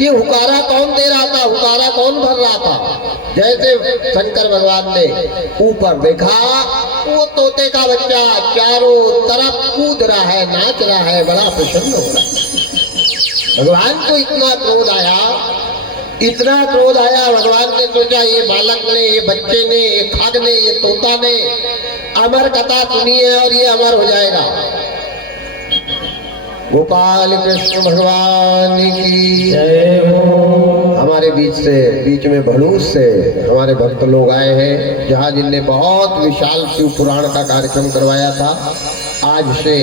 ये हुकारा कौन दे रहा था, हुकारा कौन भर रहा था? जैसे शंकर भगवान ने ऊपर देखा, वो तोते का बच्चा चारों तरफ कूद रहा है, नाच रहा है, बड़ा प्रसन्न हो रहा है। भगवान को इतना क्रोध आया, इतना क्रोध आया, भगवान ने सोचा ये बालक ने, ये बच्चे ने, ये खग ने, ये तोता ने अमर कथा सुनी है और ये अमर हो जाएगा। गोपाल कृष्ण भगवान की जय हो। हमारे बीच में भड़ूस से हमारे भक्त लोग आए हैं, जहाँ जिनने बहुत विशाल शिव पुराण का कार्यक्रम करवाया था। आज से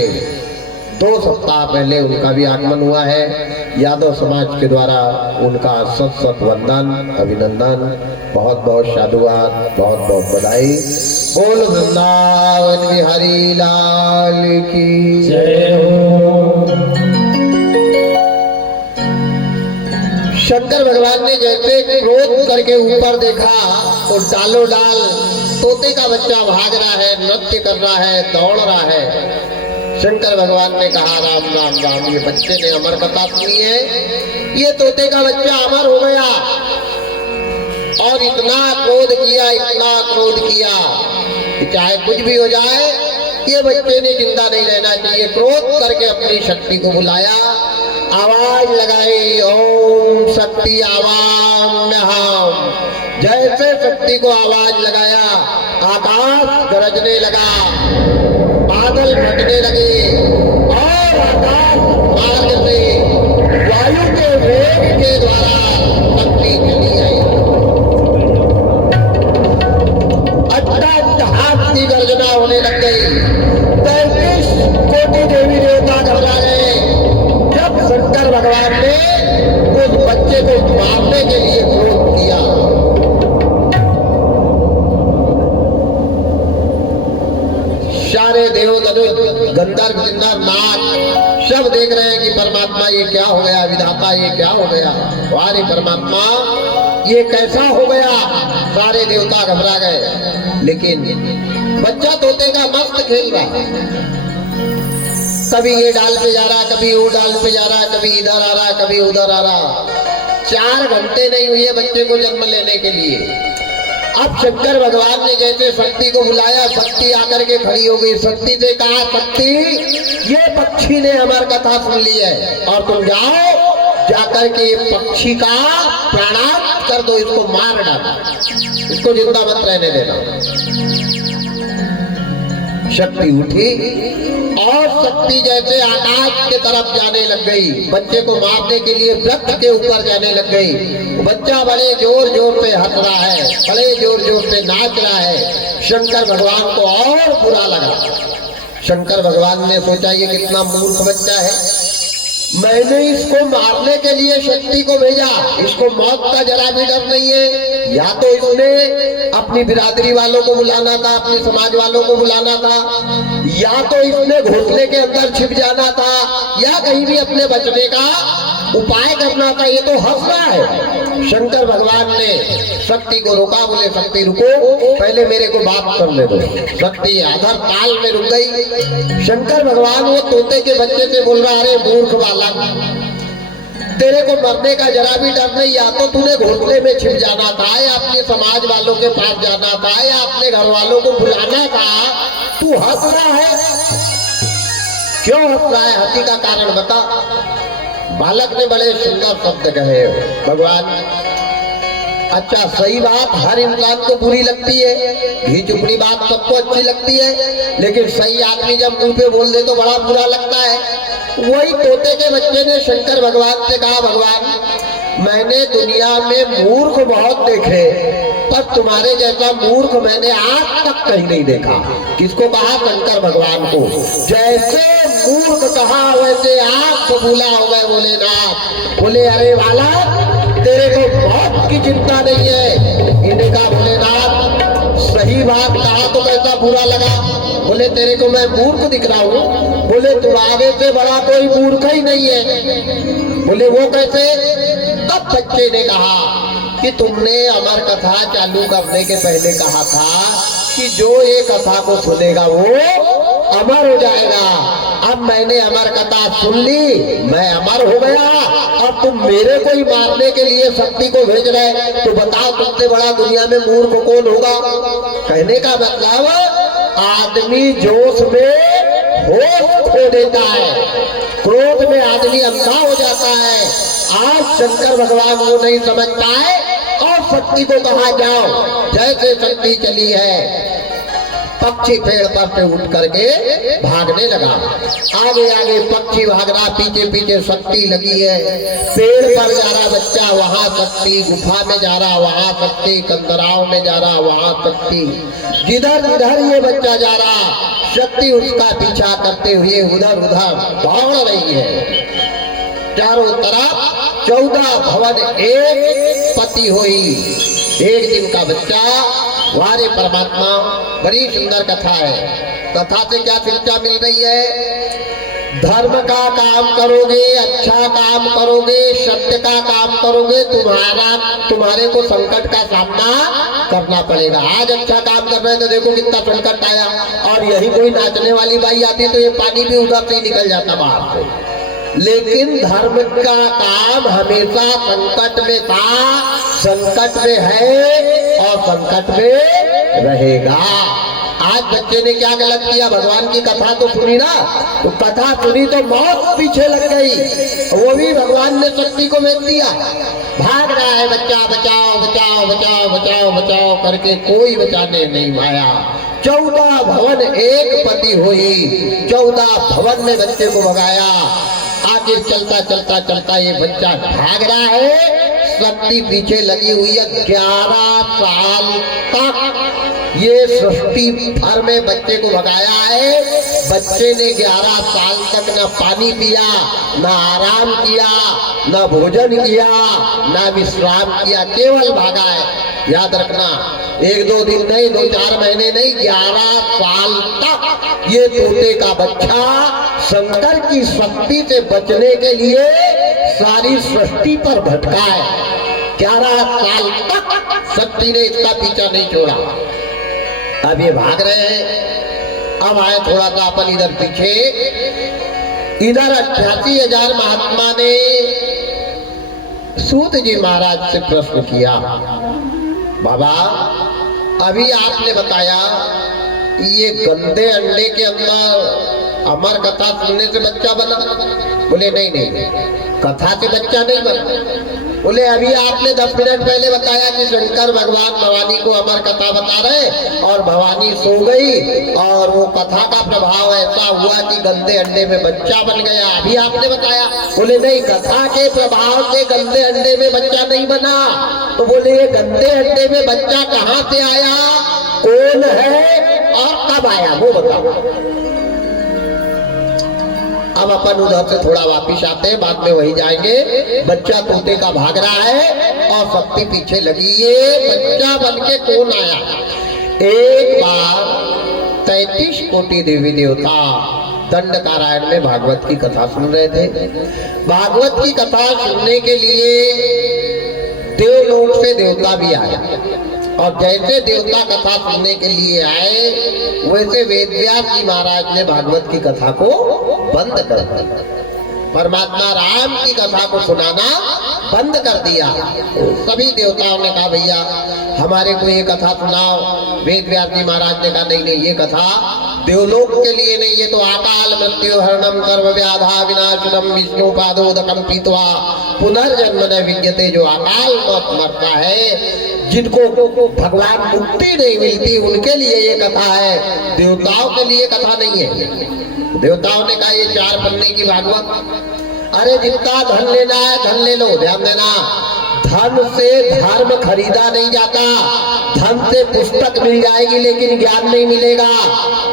2 सप्ताह पहले उनका भी आगमन हुआ है। यादव समाज के द्वारा उनका सत सत वंदन, अभिनंदन, बहुत बहुत साधुवाद, बहुत बहुत बधाई। बोल वृंदावन बिहारी लाल की जय हो। शंकर भगवान ने जैसे क्रोध करके ऊपर देखा तो डालो डाल तोते का बच्चा भाग रहा है, नृत्य कर रहा है, दौड़ रहा है। शंकर भगवान ने कहा, राम राम राम, ये बच्चे ने अमर कथा सुनी है, ये तोते का बच्चा अमर हो गया। और इतना क्रोध किया कि चाहे कुछ भी हो जाए, ये बच्चे ने जिंदा नहीं रहना चाहिए। क्रोध करके अपनी शक्ति को बुलाया, आवाज लगाई, ओम शक्ति आवाम्यहम्। जैसे शक्ति को आवाज लगाया, आकाश गरजने लगा, बादल फटने लगे और आकाश मार्ग से वायु के वेग के द्वारा शक्ति चली आई। अट्टहास की गर्जना होने लग गई। 33 कोटि देवी देवता घबरा गए जब शंकर भगवान ने उस बच्चे को मारने के लिए क्रोध किया। सारे देव गंधर्व किन्नर नाग सब देख रहे हैं कि परमात्मा ये क्या हो गया, विधाता ये क्या हो गया, वारे परमात्मा ये कैसा हो गया। सारे देवता घबरा गए, लेकिन बच्चा तोते का मस्त खेल रहा है। कभी ये डाल पे जा रहा, कभी वो डाल पे जा रहा, कभी इधर आ रहा, कभी उधर आ रहा। 4 घंटे नहीं हुए बच्चे को जन्म लेने के लिए। अब शंकर भगवान ने जैसे शक्ति को बुलाया, शक्ति आकर के खड़ी हो गई। शक्ति से कहा, शक्ति ये पक्षी ने हमारी कथा सुन ली है और तुम जाओ जाकर के ये पक्षी का प्राणात कर दो, इसको मार डालो, इसको जिंदा मत रहने देना। शक्ति उठी और शक्ति जैसे आकाश के तरफ जाने लग गई, बच्चे को मारने के लिए वृक्ष के ऊपर जाने लग गई। बच्चा बड़े जोर जोर से हंस रहा है, बड़े जोर जोर से नाच रहा है। शंकर भगवान को और बुरा लगा। शंकर भगवान ने सोचा ये कितना मूर्ख बच्चा है, मैंने इसको मारने के लिए शक्ति को भेजा, इसको मौत का जरा भी डर नहीं है। या तो इसने अपनी बिरादरी वालों को बुलाना था, अपने समाज वालों को बुलाना था, या तो इसने घोंसले के अंदर छिप जाना था, या कहीं भी अपने बचने का उपाय करना था। ये तो हंस रहा है। शंकर भगवान ने शक्ति को रोका, बोले शक्ति रुको, पहले मेरे को बात करने दो। शक्ति आधर काल में रुक गई। शंकर भगवान वो तोते के बच्चे से बोल रहा, अरे मूर्ख बालक, तेरे को मरने का जरा भी डर नहीं, या तो तूने घोंसले में छिप जाना था, या अपने समाज वालों के पास जाना था, या अपने घर वालों को बुलाना था। तू हंस रहा है, क्यों हंस रहा है? हंसी का कारण बता। बालक ने बड़े सुंदर शब्द कहे, भगवान अच्छा सही बात हर इंसान को बुरी लगती है, घी चुपड़ी बात सबको अच्छी लगती है, लेकिन सही आदमी जब मुंह पे बोल दे तो बड़ा बुरा लगता है। वही तोते के बच्चे ने शंकर भगवान से कहा, भगवान मैंने दुनिया में मूर्ख बहुत देखे, पर तुम्हारे जैसा मूर्ख मैंने आज तक कहीं नहीं देखा। किसको कहा? शंकर भगवान को। जैसे मूर्ख कहा वैसे आप कबूला हो गए भोलेनाथ। बोले अरे वाला तेरे को मौत की चिंता नहीं है। इन्हें कहा भोलेनाथ सही बात कहा तो कैसा बुरा लगा? बोले तेरे को मैं मूर्ख दिख रहा हूँ? बोले तुम्हारे से बड़ा कोई मूर्ख ही नहीं है। बोले वो कैसे? तब बच्चे ने कहा कि तुमने अमर कथा चालू करने के पहले कहा था कि जो ये कथा को सुनेगा वो अमर हो जाएगा। अब मैंने अमर कथा सुन ली, मैं अमर हो गया। अब तुम मेरे को ही मारने के लिए शक्ति को भेज रहे, तो बताओ तुमसे बड़ा दुनिया में मूर्ख कौन होगा? कहने का मतलब आदमी जोश में होश खो देता है, क्रोध में आदमी अंधा हो जाता है। आज शंकर भगवान वो नहीं समझता है और शक्ति को कहा जाओ। जैसे शक्ति चली है, पक्षी पेड़ पर से उठ करके भागने लगा। आगे आगे पक्षी भाग रहा, पीछे पीछे शक्ति लगी है। पेड़ पर जा रहा बच्चा, वहां शक्ति, गुफा में जा रहा वहां शक्ति, कंदराव में जा रहा वहां शक्ति। जिधर जिधर ये बच्चा जा रहा शक्ति उसका पीछा करते हुए उधर उधर दौड़ रही है। चारों तरफ 14 भवन एक पति हुई। एक दिन का बच्चा, वारे परमात्मा, बड़ी सुंदर कथा है। कथा से क्या शिक्षा मिल रही है? धर्म का काम करोगे, अच्छा काम करोगे, सत्य का काम करोगे, तुम्हारे को संकट का सामना करना पड़ेगा। आज अच्छा काम कर रहे हैं तो देखो कितना संकट आया, और यही कोई नाचने वाली बाई आती तो ये पानी भी उधर से ही निकल जाता बाहर से। लेकिन धर्म का काम हमेशा संकट में था, संकट में है और संकट में रहेगा। आज बच्चे ने क्या गलत किया? भगवान की कथा तो सुनी ना, तो कथा सुनी तो मौत पीछे लग गई। वो भी भगवान ने शक्ति को भेज दिया। भाग रहा है बच्चा, बचाओ बचाओ बचाओ बचाओ बचाओ करके, कोई बचाने नहीं आया। 14 भवन एक पति हुई। 14 भवन में बच्चे को भगाया। आगे चलता चलता चलता ये बच्चा भाग रहा है, शक्ति पीछे लगी हुई है। 11 साल तक ये सृष्टि भर में बच्चे को भगाया है। बच्चे ने 11 साल तक न पानी पिया, न आराम किया, न भोजन किया, न विश्राम किया, केवल भागा है। याद रखना, 1-2 दिन नहीं, 2-4 महीने नहीं, 11 साल तक ये तोते का बच्चा शंकर की शक्ति से बचने के लिए सारी सृष्टि पर भटका है। 11 साल तक शक्ति ने इसका पीछा नहीं छोड़ा। अब ये भाग रहे हैं। अब आए थोड़ा सा अपन इधर पीछे। इधर 88,000 महात्मा ने सूत जी महाराज से प्रश्न किया, बाबा अभी आपने बताया ये गंदे अंडे के अंदर अमर कथा सुनने से बच्चा बना। बोले नहीं नहीं, कथा से बच्चा नहीं बना। बोले अभी आपने 10 मिनट पहले बताया कि शंकर भगवान भवानी को अमर कथा बता रहे और भवानी सो गई और वो कथा का प्रभाव ऐसा हुआ कि गंदे अंडे में बच्चा बन गया। अभी आपने बताया। बोले नहीं, कथा के प्रभाव से गंदे अंडे में बच्चा नहीं बना। तो बोले ये गंदे अंडे में बच्चा कहाँ से आया, कौन है और कब आया वो बताओ। अब अपन उधर से थोड़ा वापिस आते हैं, बाद में वही जाएंगे। बच्चा तोते का भाग रहा है और शक्ति पीछे लगी। ये बच्चा बन के कौन आया। एक बार 33 कोटि देवी देवता दंडकारायण में भागवत की कथा सुन रहे थे। भागवत की कथा सुनने के लिए देवलोक से देवता भी आए और जैसे देवता कथा सुनने के लिए आए वैसे वेदव्यास जी महाराज ने भागवत की कथा को बंद कर दिया। परमात्मा राम की कथा को सुनाना बंद कर दिया। सभी देवताओं ने कहा भैया हमारे को ये कथा सुनाओ। वेदव्यास जी महाराज ने कहा नहीं नहीं, ये कथा देवलोक के लिए नहीं, ये तो अकाल मृत्यु हरणम सर्व व्याधा विनाशनम विष्णु पादोदकम पीतवा पुनर्जन्म न विद्यते। जो अकाल मौत मरता है, जिनको भगवान मुक्ति नहीं मिलती, उनके लिए ये कथा है, देवताओं के लिए कथा नहीं है। देवताओं ने कहा ये 4 पन्ने की भागवत। अरे जितना धन लेना है धन ले लो। ध्यान देना, धन से धर्म खरीदा नहीं जाता। धन से पुस्तक मिल जाएगी लेकिन ज्ञान नहीं मिलेगा।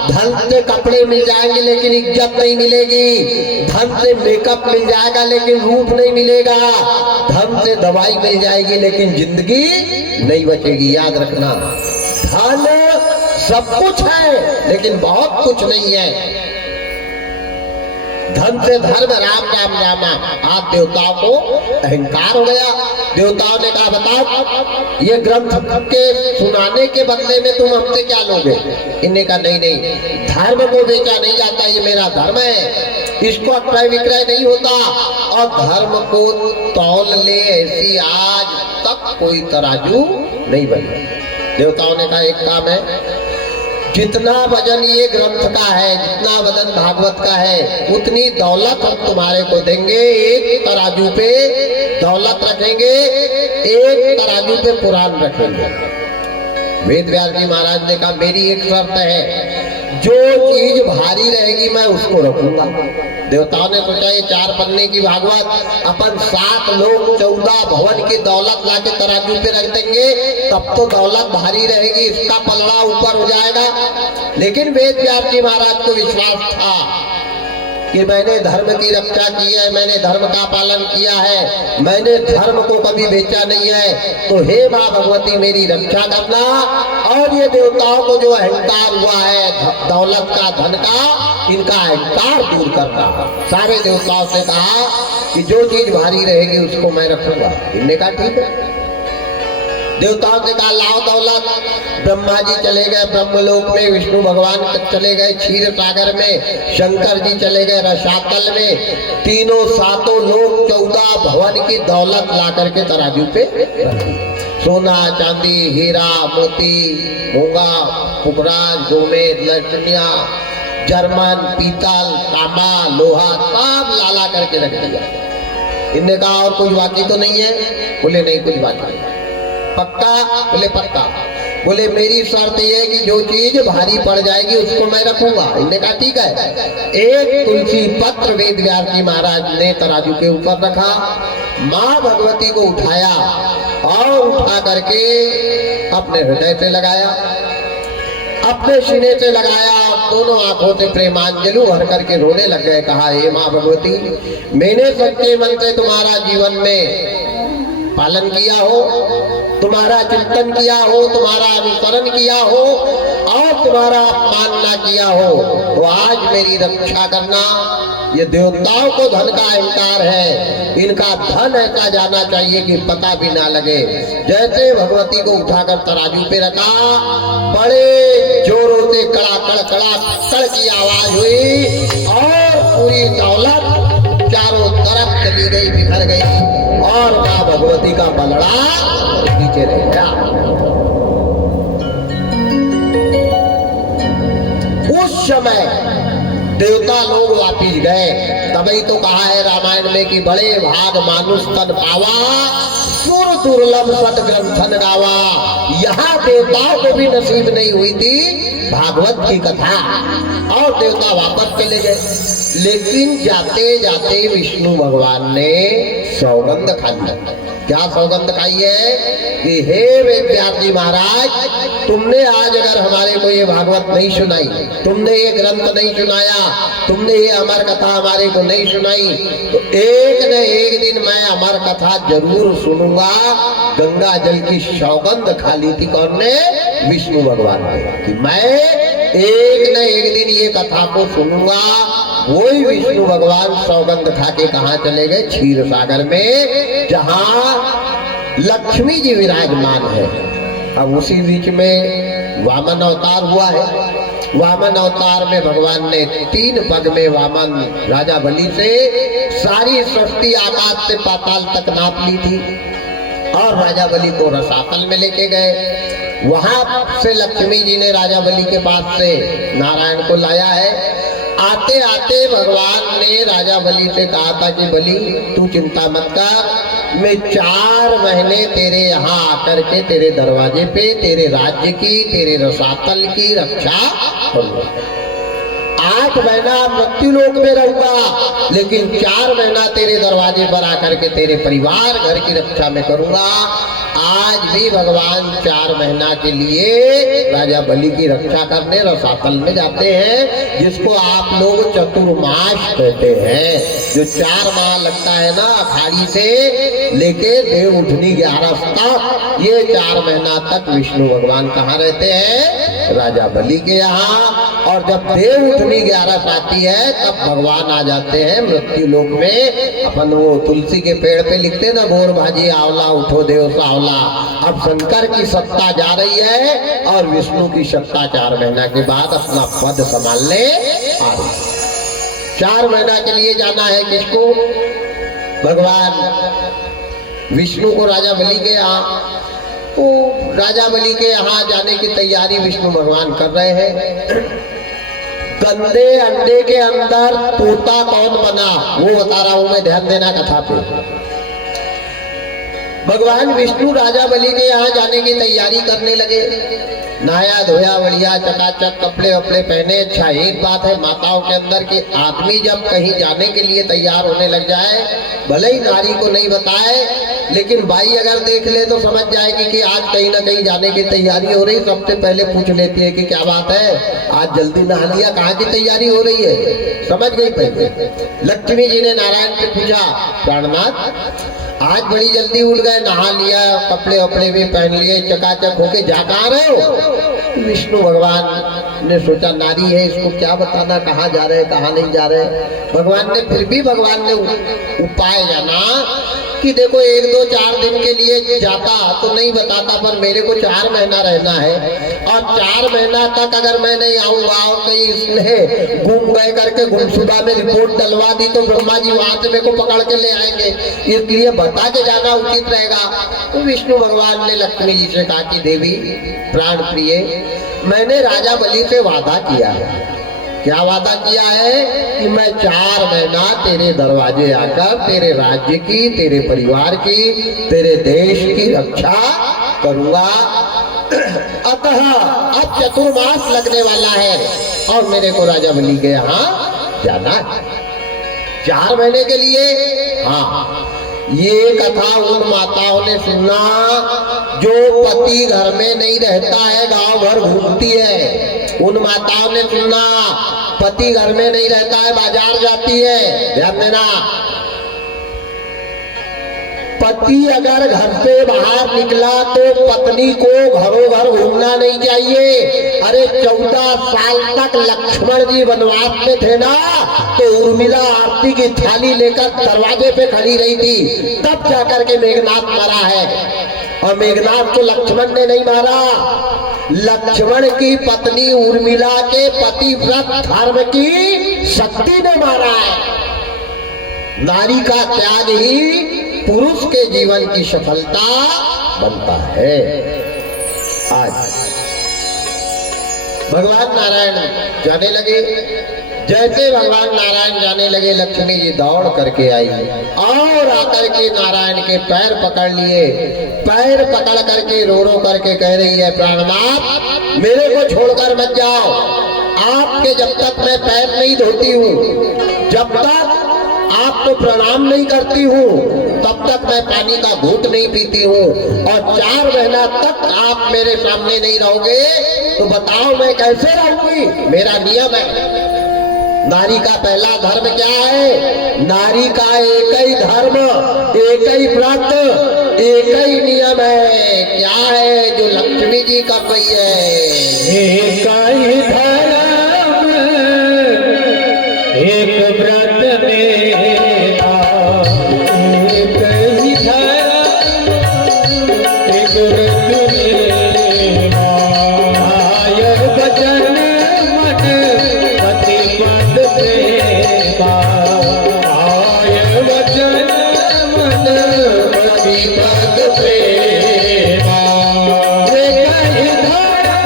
धन से कपड़े मिल जाएंगे लेकिन इज्जत नहीं मिलेगी। धन से मेकअप मिल जाएगा लेकिन रूप नहीं मिलेगा। धन से दवाई मिल जाएगी लेकिन जिंदगी नहीं बचेगी। याद रखना, धन सब कुछ है लेकिन बहुत कुछ नहीं है। धन से धर्म राम राम रामा। आप देवताओं को अहंकार हो गया। देवताओं ने कहा बताओ ये ग्रंथ के सुनाने के बदले में तुम हमसे क्या लोगे। इन्हें कहा नहीं नहीं, धर्म को बेचा नहीं जाता, ये मेरा धर्म है, इसको क्रय विक्रय नहीं होता। और धर्म को तौल ले ऐसी आज तक कोई तराजू नहीं बनी। देवताओं ने कहा एक काम है, जितना वजन ये ग्रंथ का है, जितना वजन भागवत का है, उतनी दौलत हम तुम्हारे को देंगे। एक तराजू पे दौलत रखेंगे, एक तराजू पे पुराण रखेंगे। वेदव्यास जी महाराज ने कहा मेरी एक शर्त है, जो चीज भारी रहेगी मैं उसको रखूंगा। देवताओं ने सोचा ये 4 पन्ने की भागवत अपन 7 लोग 14 भवन की दौलत लाके तराजू पे रख देंगे, तब तो दौलत भारी रहेगी, इसका पलड़ा ऊपर हो जाएगा। लेकिन वेदव्यास जी महाराज को विश्वास था कि मैंने धर्म की रक्षा की है, मैंने धर्म का पालन किया है, मैंने धर्म को कभी बेचा नहीं है। तो हे माँ भगवती मेरी रक्षा करना। और ये देवताओं को जो अहंकार हुआ है दौलत का, धन का, इनका अहंकार दूर करना। सारे देवताओं से कहा कि जो चीज भारी रहेगी उसको मैं रखूंगा। इनने कहा ठीक है। देवताओं से कहा लाओ दौलत। ब्रह्मा जी चले गए ब्रह्मलोक में, विष्णु भगवान चले गए क्षीर सागर में, शंकर जी चले गए रसातल में। तीनों 7 लोग 14 भवन की दौलत ला करके तराजू पे रखी। सोना चांदी हीरा मोती मूंगा पुखराज गोमेद लक्ष्मिया जर्मन पीतल तांबा लोहा सब लाला करके रख दिया। इनने कहा और कुछ बाकी तो नहीं है। बोले नहीं कुछ बाकी नहीं। पक्का? बोले पक्का। बोले मेरी शर्त ये है कि जो चीज भारी पड़ जाएगी उसको मैं रखूंगा। इन्होंने कहा ठीक है। एक तुलसी पत्र वेदव्यास जी महाराज ने तराजू के ऊपर रखा, माँ भगवती को उठाया और उठा करके अपने हृदय से लगाया, अपने सीने से लगाया, दोनों आंखों से प्रेमांजलि भर करके रोने लग गए। कहा हे माँ भगवती, मैंने सच्चे मन से तुम्हारा जीवन में पालन किया हो, तुम्हारा चिंतन किया हो, तुम्हारा अनुसरण किया हो और तुम्हारा अपमान ना किया हो, तो आज मेरी रक्षा करना। ये देवताओं को धन का अहंकार है, इनका धन ऐसा जाना चाहिए कि पता भी ना लगे। जैसे भगवती को उठाकर तराजू पे रखा, बड़े जोरों से कड़ाकड़ कड़ाकड़ की आवाज हुई और पूरी दौलत चारों तरफ चली गई, बिखर गई और मां भगवती का पलड़ा नीचे रह गया। उस समय देवता लोग वापिस गए। तभी तो कहा है रामायण में कि बड़े भाग मानुष तन पावा, सुर दुर्लभ सत ग्रंथन गावा। यहाँ देवताओं को भी नसीब नहीं हुई थी भागवत की कथा और देवता वापस चले गए। लेकिन जाते जाते विष्णु भगवान ने सौगंध खा ली। क्या सौगंध खाई है कि हे वेदव्यास महाराज, तुमने आज अगर हमारे को ये भागवत नहीं सुनाई, तुमने ये ग्रंथ नहीं सुनाया, तुमने ये अमर कथा हमारे को नहीं सुनाई, तो एक न एक दिन मैं अमर कथा जरूर सुनूंगा। गंगा जल की सौगंध खा ली थी कौन ने? विष्णु भगवान ने, कि मैं एक न एक दिन ये कथा को सुनूंगा। वही विष्णु भगवान सौगंध खा के कहाँ चले गए? क्षीर सागर में, जहाँ लक्ष्मी जी विराजमान है। अब उसी बीच में वामन अवतार हुआ है। वामन अवतार में भगवान ने 3 पग में वामन राजा बलि से सारी सृष्टि आकाश से पाताल तक नाप ली थी और राजा बलि को रसातल में लेके गए। वहां से लक्ष्मी जी ने राजा बलि के पास से नारायण को लाया है। आते आते भगवान ने राजा बलि से कहा था कि बलि तू चिंता मत कर, मैं 4 महीने तेरे यहाँ आकर के तेरे दरवाजे पे तेरे राज्य की, तेरे रसातल की रक्षा करूंगा। 8 महीना मृत्यु लोक में रहूंगा, लेकिन 4 महीना तेरे दरवाजे पर आकर के तेरे परिवार घर की रक्षा में करूंगा। आज भी भगवान 4 महीना के लिए राजा बलि की रक्षा करने रसातल में जाते हैं, जिसको आप लोग चतुर्मास कहते हैं। जो 4 माह लगता है ना अखाड़ी से लेके देव उठनी 11 तक, ये 4 महीना तक विष्णु भगवान कहाँ रहते हैं? राजा बलि के यहाँ। और जब देव उठनी 11 आती है तब भगवान आ जाते हैं मृत्यु लोक में। अपन वो तुलसी के पेड़ पे लिखते ना, भोर भाजी आवला उठो देव सावला। अब शंकर की सत्ता जा रही है और विष्णु की सत्ता 4 महीना के बाद अपना पद संभालने आ रही है। 4 महीना के लिए जाना है किसको? भगवान विष्णु को राजा बलि के यहाँ। तो राजा बलि के यहाँ जाने की तैयारी विष्णु भगवान कर रहे हैं। गंदे अंडे के अंदर तोता कौन बना वो बता रहा हूं मैं, ध्यान देना कथा पे। भगवान विष्णु राजा बलि के यहाँ जाने की तैयारी करने लगे। नहाया धोया बढ़िया चकाचक कपड़े वपड़े पहने। अच्छा एक बात है माताओं के अंदर कि आदमी जब कहीं जाने के लिए तैयार होने लग जाए, भले ही नारी को नहीं बताए, लेकिन बाई अगर देख ले तो समझ जाएगी कि आज कहीं ना कहीं जाने की तैयारी हो रही। सबसे पहले पूछ लेती है कि क्या बात है, आज जल्दी नहा लिया, कहाँ की तैयारी हो रही है? समझ गई पहले। लक्ष्मी जी ने नारायण से पूछा, प्राणनाथ आज बड़ी जल्दी उठ गए, नहा लिया, कपड़े वपड़े भी पहन लिए, चकाचक होके जा कहाँ रहे हो? विष्णु भगवान ने सोचा नारी है, इसको क्या बताना, कहाँ जा रहे कहाँ नहीं जा रहे। भगवान ने फिर भी भगवान ने उपाय जाना कि देखो 1 2 4 दिन के लिए जाता तो नहीं बताता, पर मेरे को 4 महीना रहना है और 4 महीना तक अगर मैं नहीं आऊंगा और कहीं इसने गुम गए करके गुमशुदा में रिपोर्ट डलवा दी तो ब्रह्मा जी वहां से मेरे को पकड़ के ले आएंगे, इसलिए बता के जाना उचित रहेगा। तो विष्णु भगवान ने लक्ष्मी जी से कहा कि देवी प्राण प्रिय, मैंने राजा बलि से वादा किया है। क्या वादा किया है? कि मैं 4 महीना तेरे दरवाजे आकर तेरे राज्य की, तेरे परिवार की, तेरे देश की रक्षा करूंगा। अतः अब चतुर्मास लगने वाला है और मेरे को राजा बलि के यहाँ जाना है 4 महीने के लिए। हाँ, ये कथा उन माताओं ने सुना जो पति घर में नहीं रहता है, गांव भर घूमती है। उन माताओं ने सुना पति घर में नहीं रहता है, बाजार जाती है। ध्यान देना, पति अगर घर से बाहर निकला तो पत्नी को घरों घर घूमना नहीं चाहिए। अरे 14 साल तक लक्ष्मण जी वनवास में थे ना, तो उर्मिला आरती की थाली लेकर दरवाजे पे खड़ी रही थी, तब जाकर के मेघनाथ मरा है। और मेघनाथ को लक्ष्मण ने नहीं मारा, लक्ष्मण की पत्नी उर्मिला के पतिव्रत धर्म की शक्ति ने मारा है। नारी का त्याग ही पुरुष के जीवन की सफलता बनता है। आज भगवान नारायण जाने लगे। जैसे भगवान नारायण जाने लगे, लक्ष्मी जी दौड़ करके आई और आकर के नारायण के पैर पकड़ लिए। पैर पकड़ करके रो रो करके कह रही है, प्राणनाथ मेरे को छोड़कर मत जाओ। आपके जब तक मैं पैर नहीं धोती हूँ, जब तक आपको प्रणाम नहीं करती हूँ, तब तक मैं पानी का घूंट नहीं पीती हूँ। और 4 महीना तक आप मेरे सामने नहीं रहोगे तो बताओ मैं कैसे रहूंगी। मेरा नियम है। नारी का पहला धर्म क्या है? नारी का एक ही धर्म, एक ही व्रत, एक ही नियम है। क्या है? जो लक्ष्मी जी कर रही है। एक ही धर्म, एक व्रत मेरा, एक ही धर्म, एक व्रत मेरा। आय भजन मन पति पद प्रेमा, आय भजन मन पति पद प्रेमा। एक ही धर्म,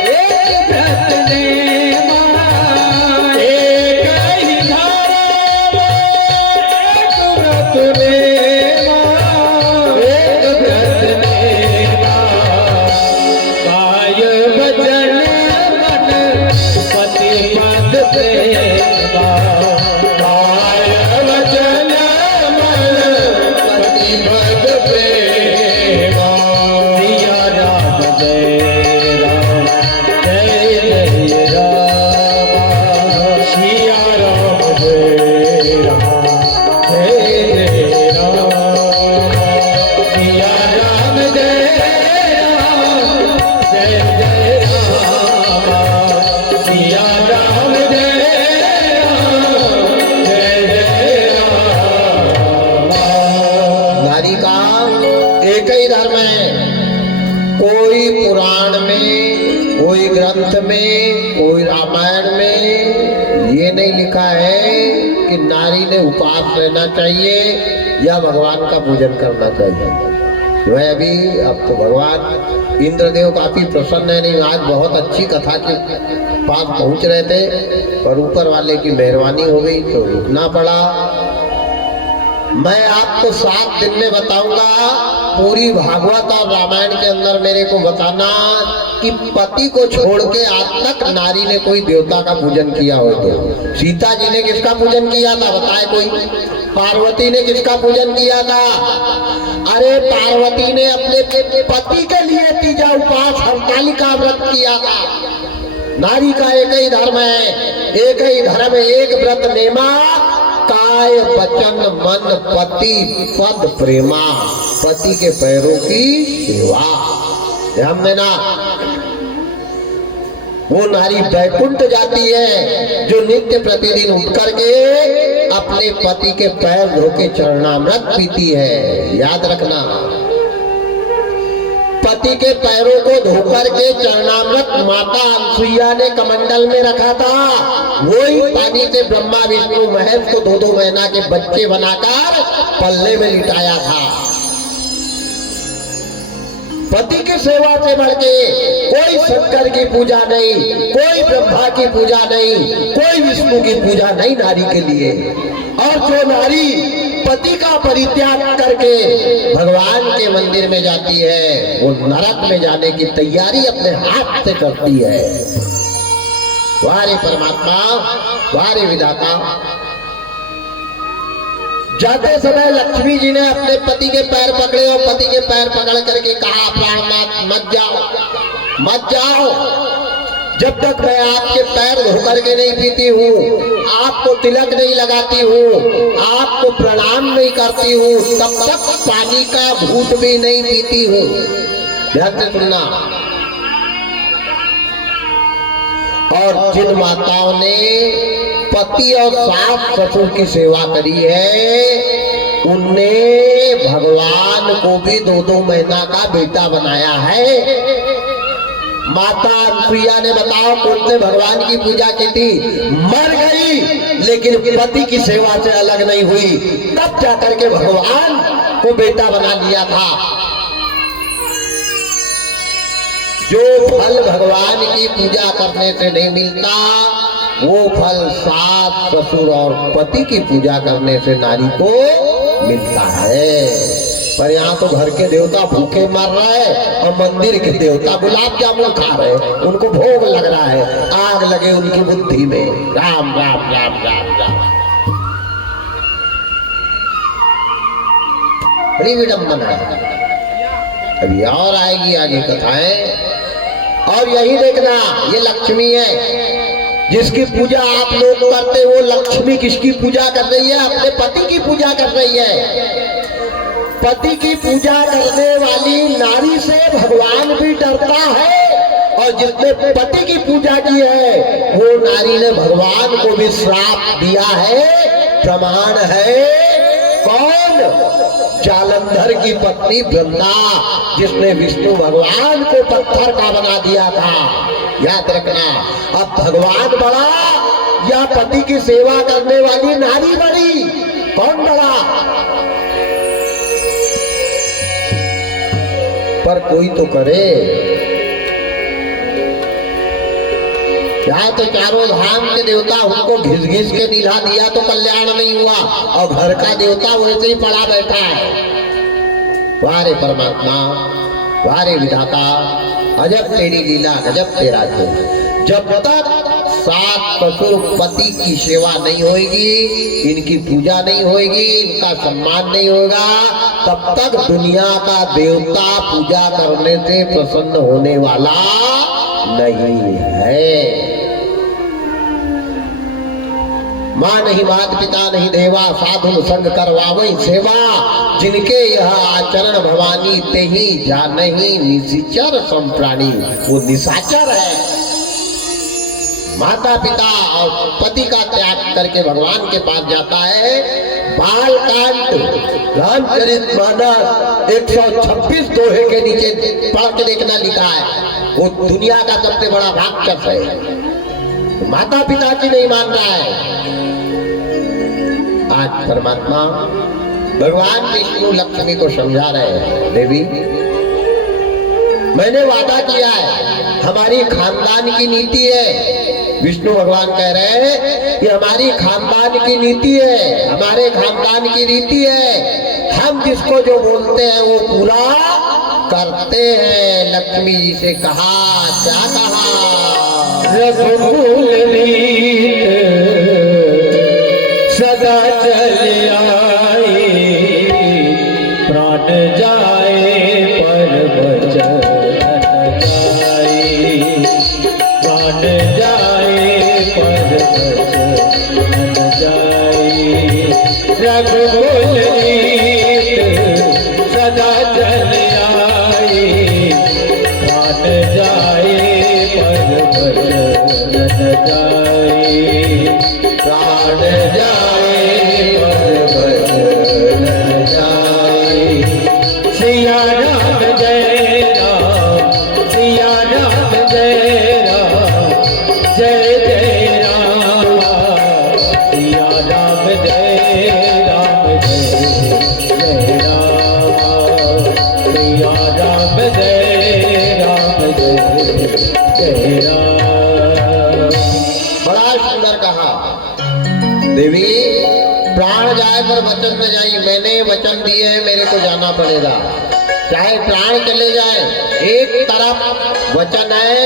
एक व्रत नेमा, एक ही धर्म, एक व्रत नेमा, एक व्रत नेमा। आय भजन मन पति पद प्रेमा, आय भजन मन पति पद प्रेमा। सिया राम जय राम, जय जय राम। सिया राम जय राम, जय जय राम। सिया राम जय राम, जय जय राम। सिया राम जय राम, जय जय राम। नारी का एक ही धर्म है। कोई पुराण में, कोई ग्रंथ में, कोई रामायण में ये नहीं लिखा है कि नारी ने उपवास रहना चाहिए या भगवान का पूजन करना चाहिए। वह अभी अब तो भगवान इंद्रदेव काफी प्रसन्न है। नहीं, आज बहुत अच्छी कथा के पास पहुंच रहे थे, पर ऊपर वाले की मेहरबानी हो गई तो रुकना पड़ा। मैं आपको 7 दिन में बताऊंगा। पूरी भागवत और रामायण के अंदर मेरे को बताना कि पति को छोड़ के आज तक नारी ने कोई देवता का पूजन किया हो तो। सीता जी ने किसका पूजन किया था बताए कोई? पार्वती ने किसका पूजन किया था? अरे पार्वती ने अपने पति के लिए तीजा उपवास हरतालिका व्रत किया था। नारी का एक ही धर्म है, एक ही धर्म, एक व्रत नेमा, काय वचन मन पति पद प्रेमा। पति के पैरों की सेवा। ध्यान देना, वो नारी वैकुंठ जाती है जो नित्य प्रतिदिन उठ करके अपने पति के पैर धो के चरणामृत पीती है। याद रखना, पति के पैरों को धोकर के चरणामृत माता अनसुईया ने कमंडल में रखा था। वही पानी से ब्रह्मा विष्णु महेश को 2-2 महीना के बच्चे बनाकर पल्ले में लिटाया था। पति की सेवा से बढ़ के कोई शंकर की पूजा नहीं, कोई ब्रह्मा की पूजा नहीं, कोई विष्णु की पूजा नहीं नारी के लिए। और जो नारी पति का परित्याग करके भगवान के मंदिर में जाती है, वो नरक में जाने की तैयारी अपने हाथ से करती है। वारे परमात्मा, वारे विधाता। जाते समय लक्ष्मी जी ने अपने पति के पैर पकड़े और पति के पैर पकड़ करके कहा, प्राणनाथ मत जाओ, मत जाओ। जब तक मैं आपके पैर धो करके नहीं पीती हूँ, आपको तिलक नहीं लगाती हूँ, आपको प्रणाम नहीं करती हूँ, तब तक पानी का घूंट भी नहीं पीती हूँ। ध्यान से सुनना। और जिन माताओं ने पति और सास ससुर की सेवा करी है, उनने भगवान को भी 2-2 महीना का बेटा बनाया है। माता अनुप्रिया ने बताओ उसने भगवान की पूजा की थी, मर गई लेकिन पति की सेवा से अलग नहीं हुई, तब जाकर के भगवान को बेटा बना लिया था। जो फल भगवान की पूजा करने से नहीं मिलता, वो फल सास ससुर और पति की पूजा करने से नारी को मिलता है। पर यहाँ तो घर के देवता भूखे मर रहे और मंदिर के देवता गुलाब जामुन खा रहे, उनको भोग लग रहा है, आग लगे उनकी बुद्धि में। राम राम राम राम राम। बड़ी विडम्बना है। अभी और आएगी आगे कथाएं। और यही देखना, ये लक्ष्मी है जिसकी पूजा आप लोग करते, वो लक्ष्मी किसकी पूजा कर रही है? अपने पति की पूजा कर रही है। पति की पूजा करने वाली नारी से भगवान भी डरता है, और जिसने पति की पूजा की है वो नारी ने भगवान को भी श्राप दिया है। प्रमाण है कौन? जालंधर की पत्नी वृंदा, जिसने विष्णु भगवान को पत्थर का बना दिया था। याद रखना, अब भगवान बड़ा या पति की सेवा करने वाली नारी बड़ी? कौन बड़ा? पर कोई तो करे। यहाँ तो चारों धाम के देवता उनको घिस घिस के निला दिया तो कल्याण नहीं हुआ, और घर का देवता वैसे ही पड़ा बैठा है। वारे परमात्मा, वारे विधाता, अजब तेरी लीला, गजब तेरा खेल। जब तक सास ससुर पति की सेवा नहीं होगी, इनकी पूजा नहीं होगी, इनका सम्मान नहीं होगा, तब तक दुनिया का देवता पूजा करने से प्रसन्न होने वाला नहीं है। माँ नहीं मात पिता नहीं देवा, साधु संग करवावई सेवा, जिनके यह आचरण भवानी ते ही जानही निशाचर संप्राणी। वो निशाचर है। माता पिता और पति का त्याग करके भगवान के पास जाता है। बाल कांड रामचरित मानस 126 दोहे के नीचे पढ़ के देखना लिखा है। वो दुनिया का सबसे बड़ा राक्षस है, माता पिता की नहीं मान रहा है। आज परमात्मा भगवान विष्णु लक्ष्मी को समझा रहे हैं, देवी मैंने वादा किया है, हमारी खानदान की नीति है। विष्णु भगवान कह रहे हैं कि हमारी खानदान की नीति है, हमारे खानदान की रीति है, हम जिसको जो बोलते हैं वो पूरा करते हैं। लक्ष्मी जी से कहा, क्या कहा? रघुकुल रीत सदा चल आई, प्राण जाए पर वचन जाए, प्राण जाए पर वचन जाए। रघुकुल रीत सदा चल आई, प्राण जाए पर वचन जाए, प्राण जाए पर वचन जाए। सिया राम जय राम, सिया राम जय राम, जय जय राम, सिया राम जय राम, जय जय राम, सिया राम जय राम, जय जय राम। बड़ा सुंदर कहा। देवी प्राण जाए पर वचन न जाए, मैंने वचन दिए हैं, मेरे को जाना पड़ेगा, चाहे प्राण चले जाए। एक तरफ वचन है,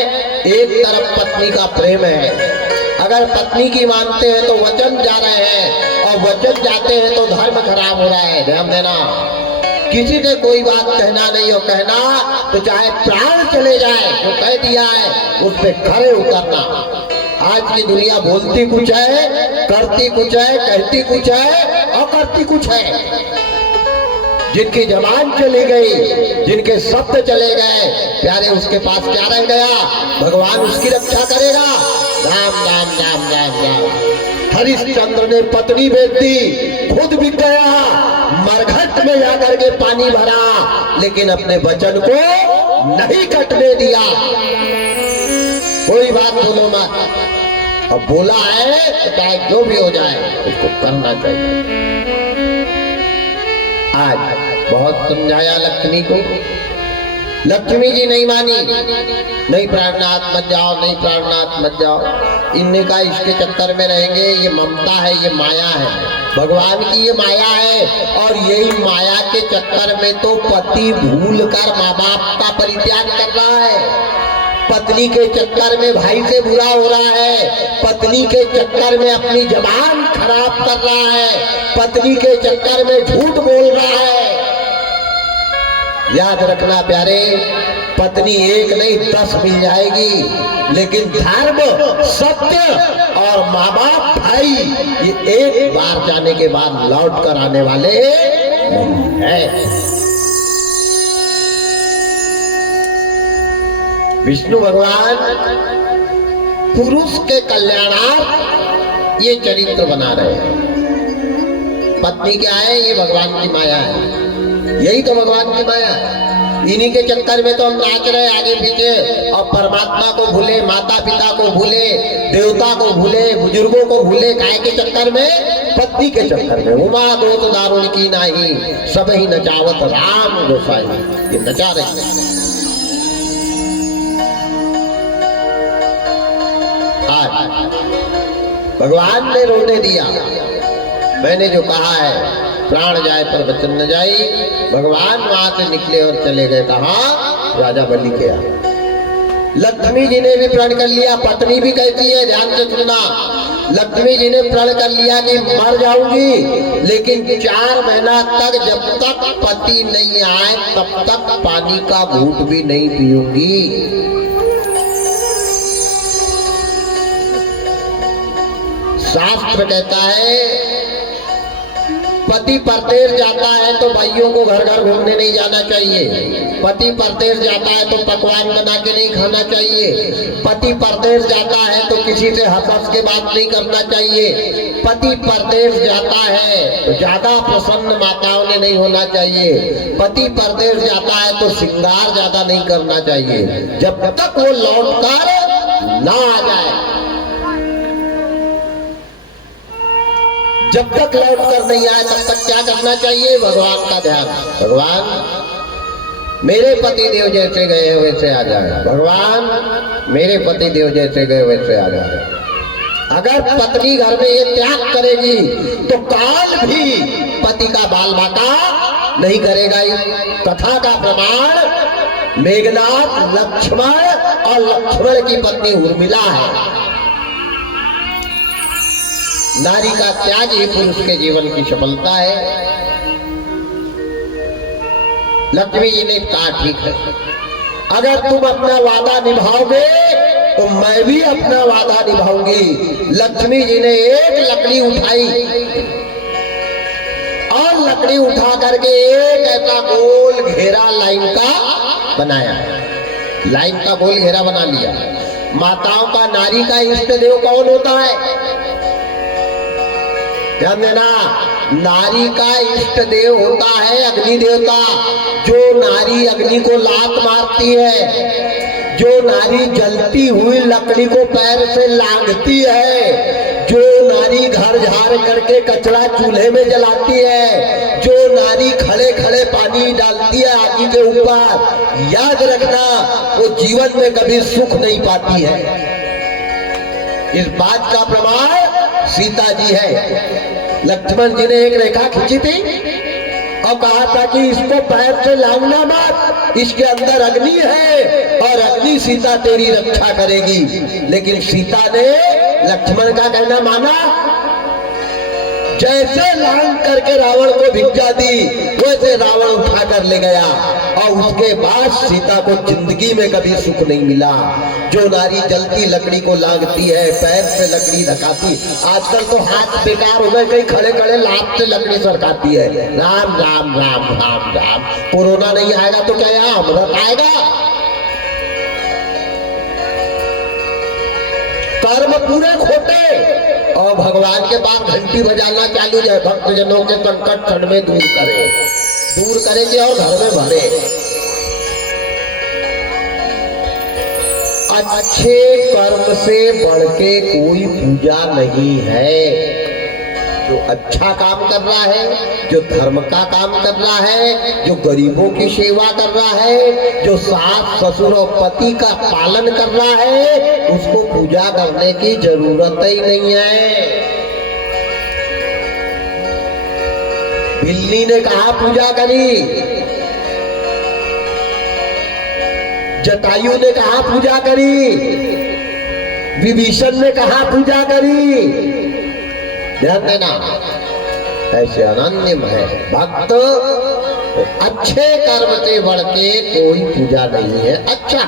एक तरफ पत्नी का प्रेम है। अगर पत्नी की मानते हैं तो वचन जा रहे हैं, और वचन जाते हैं तो धर्म खराब हो रहा है। ध्यान देना, किसी ने कोई बात कहना नहीं हो, कहना तो चाहे प्राण चले जाए, जो कह दिया है उस पर खरे उतरना। आज की दुनिया बोलती कुछ है, करती कुछ है, कहती कुछ है और करती कुछ है। जिनकी जबान चली गई, जिनके शब्द चले गए, प्यारे उसके पास क्या रह गया? भगवान उसकी रक्षा करेगा। राम राम राम राम राम। हरिश्चंद्र ने पत्नी बेच दी, खुद बिक गया, मरघट में जाकर के पानी भरा, लेकिन अपने वचन को नहीं कटने दिया। कोई बात बोलो मत। अब बोला है तो चाहे जो भी हो जाए उसको करना चाहिए। आज बहुत समझाया लक्ष्मी को, लक्ष्मी जी नहीं मानी। नहीं प्राणनाथ मत जाओ, नहीं प्राणनाथ मत जाओ। इनने कहा इसके चक्कर में रहेंगे, ये ममता है, ये माया है, भगवान की ये माया है। और यही माया के चक्कर में तो पति भूल कर माँ बाप का परित्याग कर रहा है, पत्नी के चक्कर में भाई से बुरा हो रहा है, पत्नी के चक्कर में अपनी जबान खराब कर रहा है, पत्नी के चक्कर में झूठ बोल रहा है। याद रखना प्यारे, पत्नी एक नहीं 10 मिल जाएगी, लेकिन धर्म, सत्य और माँ बाप भाई ये एक बार जाने के बाद लौट कर आने वाले नहीं है। विष्णु भगवान पुरुष के कल्याणार्थ ये चरित्र बना रहे हैं। पत्नी क्या है? ये भगवान की माया है, यही तो भगवान की माया है। इन्हीं के चक्कर में तो हम नाच रहे आगे पीछे, और परमात्मा को भूले, माता पिता को भूले, देवता को भूले, बुजुर्गों को भूले। काय के चक्कर में? पत्नी के चक्कर में। उमा दोत दारुण की नाही, सब ही नचावत राम गोसाई। ये नचा रहे हैं। भगवान ने रोने दिया, मैंने जो कहा है प्राण जाए पर वचन न जाए। भगवान वहां से निकले और चले गए कहाँ? राजा बलि के यहाँ। लक्ष्मी जी ने भी प्रण कर लिया। पत्नी भी कहती है, ध्यान से सुनना, लक्ष्मी जी ने प्रण कर लिया कि मर जाऊंगी, लेकिन 4 महीना तक जब तक पति नहीं आए तब तक पानी का घूंट भी नहीं पीऊंगी। शास्त्र कहता है पति परदेश जाता है तो भाइयों को घर घर घूमने नहीं जाना चाहिए। पति परदेश जाता है तो पकवान बना के नहीं खाना चाहिए। पति परदेश जाता है तो किसी से हंस के बात नहीं करना चाहिए। पति परदेश जाता है तो ज्यादा प्रसन्न माताओं ने नहीं होना चाहिए। पति परदेश जाता है तो श्रृंगार ज्यादा नहीं करना चाहिए, जब तक वो लौटकर ना आ जाए। जब तक लौट कर नहीं आए तब तक क्या करना चाहिए? भगवान का ध्यान। भगवान मेरे पति देव जैसे गए वैसे आ जाए, भगवान मेरे पति देव जैसे गए वैसे आ जाए। अगर पत्नी घर में ये त्याग करेगी तो काल भी पति का बाल बाका नहीं करेगा। इस कथा का प्रमाण मेघनाथ, लक्ष्मण और लक्ष्मण की पत्नी उर्मिला है। नारी का त्याग ही पुरुष के जीवन की सफलता है। लक्ष्मी जी ने कहा ठीक है, अगर तुम अपना वादा निभाओगे तो मैं भी अपना वादा निभाऊंगी। लक्ष्मी जी ने एक लकड़ी उठाई और लकड़ी उठा करके एक ऐसा गोल घेरा लाइन का बनाया, लाइन का गोल घेरा बना लिया। माताओं का, नारी का इष्ट देव कौन होता है? ध्यान देना, नारी का इष्ट देव होता है अग्नि देवता। जो नारी अग्नि को लात मारती है, जो नारी जलती हुई लकड़ी को पैर से लांघती है, जो नारी घर झाड़ करके कचरा चूल्हे में जलाती है, जो नारी खड़े खड़े पानी डालती है आग के ऊपर, याद रखना वो जीवन में कभी सुख नहीं पाती है। इस बात का प्रमाण सीता जी है। लक्ष्मण जी ने एक रेखा खींची थी और कहा था कि इसको पैर से लांघना मत, इसके अंदर अग्नि है और अग्नि सीता तेरी रक्षा करेगी। लेकिन सीता ने लक्ष्मण का कहना माना, जैसे लांघ करके रावण को भिक्षा दी वैसे रावण उठा कर ले गया। और उसके बाद सीता को जिंदगी में कभी सुख नहीं मिला। जो नारी जलती लकड़ी को लांघती है, पैर से लकड़ी ढकाती, आजकल तो हाथ बेकार हो गए, कहीं खड़े खड़े लात से लकड़ी सरकाती है। राम राम राम राम राम। कोरोना नहीं आएगा तो क्या यहाँ अमृत आएगा? कर्म पूरे खोटे और भगवान के पास घंटी बजाना चालू है। भक्तजनों के संकट क्षण में दूर करेंगे और घर में भरे। अच्छे कर्म से बढ़ के कोई पूजा नहीं है। जो अच्छा काम कर रहा है, जो धर्म का काम कर रहा है, जो गरीबों की सेवा कर रहा है, जो सास ससुर और पति का पालन कर रहा है, उसको पूजा करने की जरूरत ही नहीं है। बिल्ली ने कहा पूजा करी, जटायु ने कहा पूजा करी, विभीषण ने कहा पूजा करी। ध्यान देना, ऐसे अनन्य है भक्त। अच्छे कर्म से बढ़ के कोई पूजा नहीं है। अच्छा,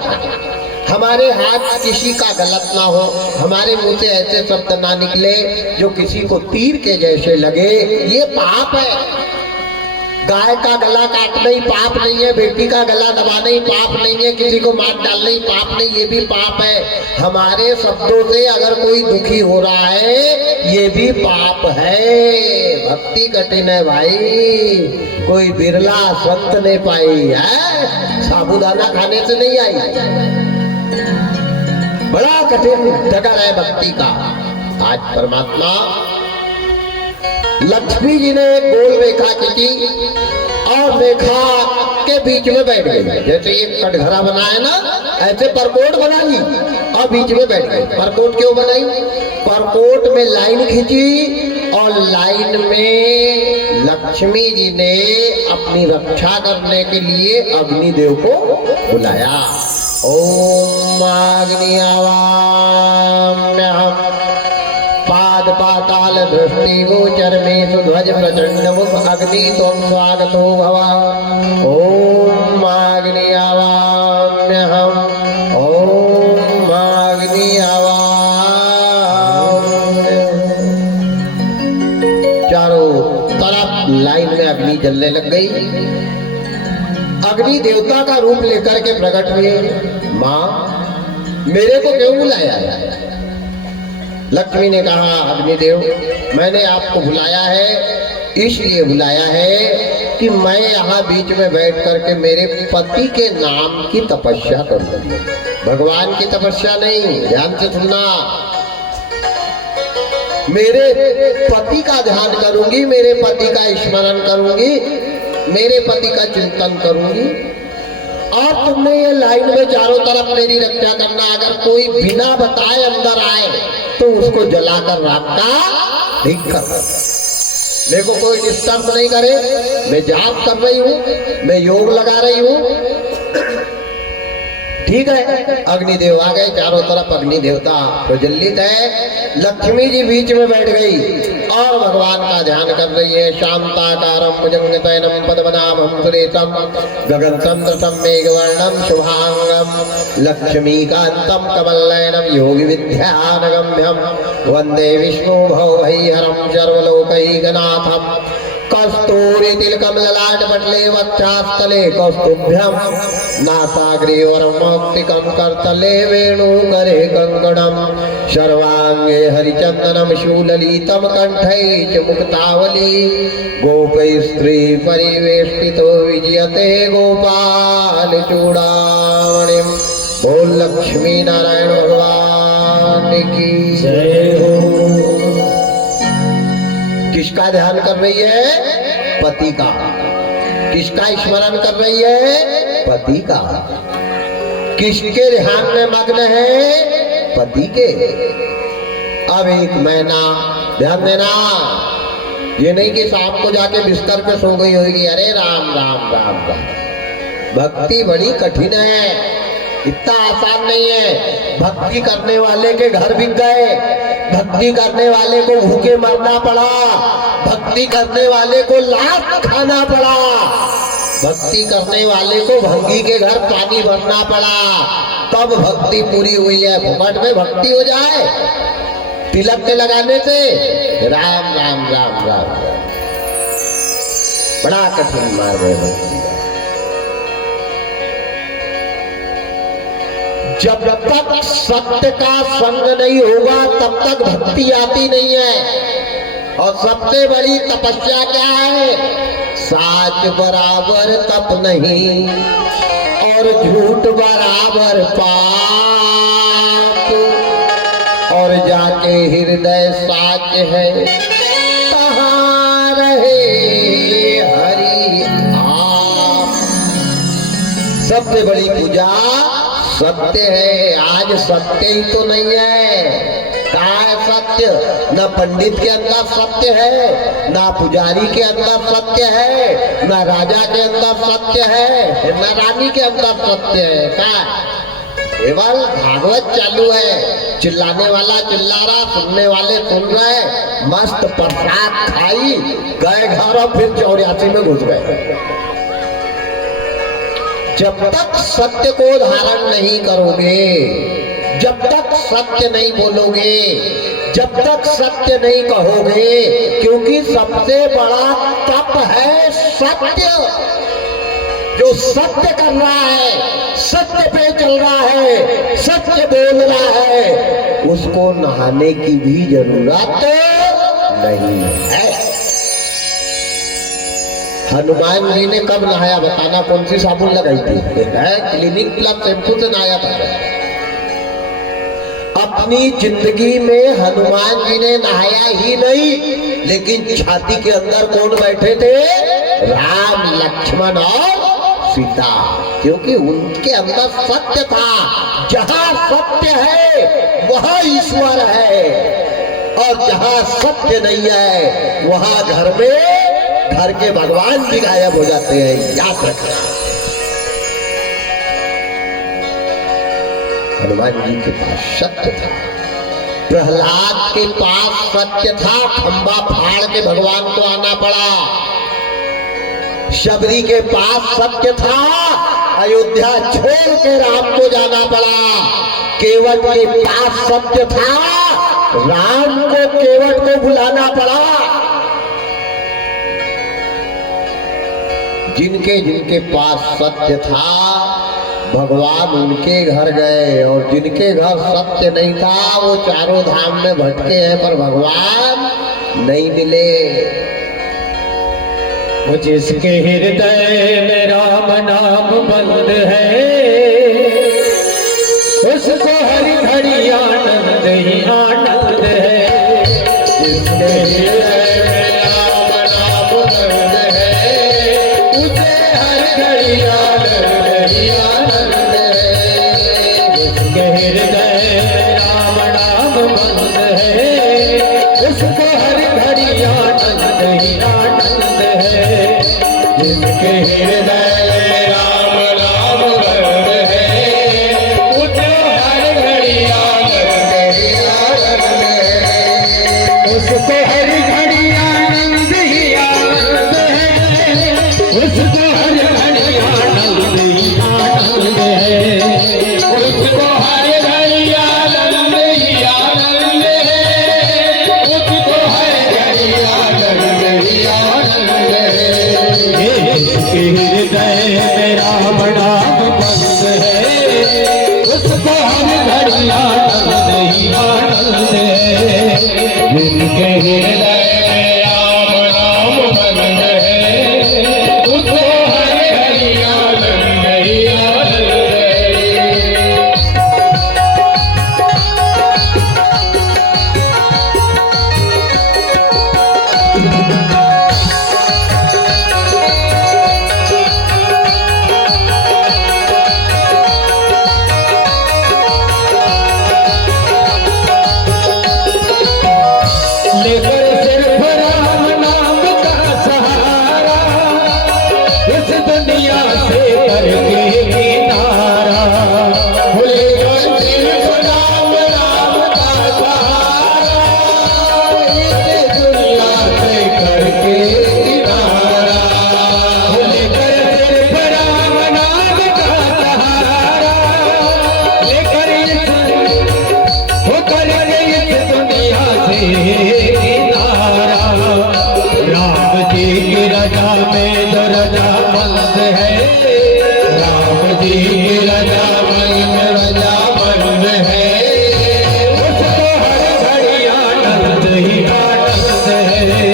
हमारे हाथ किसी का गलत ना हो, हमारे मुंह से ऐसे शब्द ना निकले जो किसी को तीर के जैसे लगे, ये पाप है। गाय का गला काटना ही पाप नहीं है, बेटी का गला दबाना ही पाप नहीं है, किसी को मार डालना ही पाप नहीं, ये भी पाप है। हमारे शब्दों से अगर कोई दुखी हो रहा है, ये भी पाप है। भक्ति कठिन है भाई, कोई बिरला संत ने पाई है, साबूदाना खाने से नहीं आई। बड़ा कठिन जगह है भक्ति का। आज परमात्मा लक्ष्मी जी ने एक गोल रेखा खींची और रेखा के बीच में बैठ गई। जैसे ये कटघरा बनाया ना, ऐसे परकोट बना ली और बीच में बैठ गई। परकोट क्यों बनाई? परकोट में लाइन खींची और लाइन में लक्ष्मी जी ने अपनी रक्षा करने के लिए अग्निदेव को बुलाया। ओम अग्नि आवाम्यहम् पाद पाताल दृष्टि गोचर में सुध्वज प्रचंड मुख अग्नि त्वं स्वागतो भव। ओम अग्नि आवाम्यहम्, ओम अग्नि आवाम्यहम्। चारों तरफ लाइन में अग्नि जलने लग गई। अग्नि देवता का रूप लेकर के प्रकट हुए। माँ, मेरे को क्यों बुलाया है? लक्ष्मी ने कहा, अग्निदेव, मैंने आपको बुलाया है, इसलिए बुलाया है कि मैं यहाँ बीच में बैठ करके मेरे पति के नाम की तपस्या करूंगी। भगवान की तपस्या नहीं, ध्यान से सुनना। मेरे पति का ध्यान करूंगी, मेरे पति का स्मरण करूंगी, मेरे पति का चिंतन करूंगी। और तुमने ये लाइन में चारों तरफ मेरी रक्षा करना। अगर कोई बिना बताए अंदर आए तो उसको जलाकर राख का ठीक कर। मेरे को कोई डिस्टर्ब नहीं करे। मैं जाप कर रही हूँ, मैं योग लगा रही हूँ, ठीक है। अग्निदेव आ गए, चारों तरफ अग्नि देवता प्रज्वलित है। लक्ष्मी जी बीच में बैठ गई और भगवान का ध्यान कर रही है। शांताकारं भुजंगशयनं पद्मनाभं सुरेशं गगनचंद्रं मेघवर्णं शुभांगं लक्ष्मीकान्तं कमलनयनं योगी विद्यानगम्यं वंदे विष्णु भवभयहरं सर्वलोकैकनाथं। कस्तूरी तिलकम ललाट पटले वक्षास्थले कौस्तुभ्यं नासाग्रे वरमौक्तिकं करतले वेणुकरे कंकणं सर्वांगे हरिचंदनं शूललितं कंठे च मुक्तावली गोपैस्त्री परिवेष्टितो विजयते गोपाल चूड़ामणिं। बोल लक्ष्मी नारायण भगवान की जय हो। किसका ध्यान कर रही है? पति का। किसका स्मरण कर रही है? पति का। किसके ध्यान में मग्न है? पति के। अब एक महीना ध्यान देना, ये नहीं कि शाम को जाके बिस्तर पे सो गई होगी। अरे राम राम राम राम, भक्ति बड़ी कठिन है, इतना आसान नहीं है। भक्ति करने वाले के घर बिक गए, भक्ति करने वाले को भूखे मरना पड़ा, भक्ति करने वाले को लात खाना पड़ा, भक्ति करने वाले को भंगी के घर पानी भरना पड़ा, तब भक्ति पूरी हुई है। फुकट में भक्ति हो जाए तिलक के लगाने से? राम राम राम राम, बड़ा कठिन मार्ग है भक्ति। जब तक सत्य का संग नहीं होगा तब तक भक्ति आती नहीं है। और सबसे बड़ी तपस्या क्या है? साच बराबर तप नहीं और झूठ बराबर पाप। और जाके हृदय साच है, कहाँ रहे हरि आप। सबसे बड़ी पूजा सत्य है। आज सत्य ही तो नहीं है। कहाँ है सत्य? न पंडित के अंदर सत्य है, ना पुजारी के अंदर सत्य है, ना राजा के अंदर सत्य है, ना रानी के अंदर सत्य है। कहाँ? केवल भागवत चालू है, चिल्लाने वाला चिल्ला रहा, सुनने वाले सुन रहे, मस्त प्रसाद खाई गए घर और फिर 84 में घुस गए। जब तक सत्य को धारण नहीं करोगे, जब तक सत्य नहीं बोलोगे, जब तक सत्य नहीं कहोगे, क्योंकि सबसे बड़ा तप है सत्य। जो सत्य कर रहा है, सत्य पे चल रहा है, सत्य बोल रहा है, उसको नहाने की भी जरूरत नहीं है। हनुमान जी ने कब नहाया बताना? कौन सी साबुन लगाई थी? क्लिनिक प्लस शैम्पू से नहाया था। अपनी जिंदगी में हनुमान जी ने नहाया ही नहीं, लेकिन छाती के अंदर कौन बैठे थे? राम, लक्ष्मण और सीता, क्योंकि उनके अंदर सत्य था। जहां सत्य है वहां ईश्वर है, और जहां सत्य नहीं है वहां घर के भगवान भी गायब हो जाते हैं। याद रखना। हनुमान जी के पास सत्य था, प्रहलाद के पास सत्य था, खंबा फाड़ के भगवान को आना पड़ा। शबरी के पास सत्य था, अयोध्या छोड़ के राम को जाना पड़ा। केवट के पास सत्य था, राम को केवट को बुलाना पड़ा। जिनके जिनके पास सत्य था भगवान उनके घर गए, और जिनके घर सत्य नहीं था वो चारों धाम में भटके हैं, पर भगवान नहीं मिले। वो जिसके हृदय में राम नाम बंद है, उसको हर घड़ी आनंद ही आनंद है। जिसके हृदय में राम नाम बंद है, उसे हर घड़ी आनंद ही आनंद है। जिसके हृदय में राम नाम बंद है, उसको हर घड़ी आनंद ही आनंद है। जिसके हृदय में राम नाम बंद है, उसे हर घड़ी आनंद ही आनंद है। उसको हर घड़ी आनंद ही आनंद है। उसको हर घड़ी आनंद ही आनंद है। उसको हर घड़ी आनंद ही आनंद है। उसको हर घड़ी आनंद ही आनंद है। जिसके हृदय में राम नाम बंद है, उसको हर घड़ी आनंद ही आनंद है। जिसके हृदय में राम नाम बंद है, उसको हर घड़ी आनंद ही आनंद है। लेकर सिर्फ राम नाम का सहारा, इस दुनिया से करके किनारा। लेकर सिर्फ राम नाम का सहारा, इस दुनिया से करके किनारा। लेकर सिर्फ राम नाम का सहारा, लेकर इस दुनिया से राम जी की रजा में जो रजा बंद है, राम जी की रजा में रजा बंद है। उसको हर घड़ी आनंद ही आनंद है।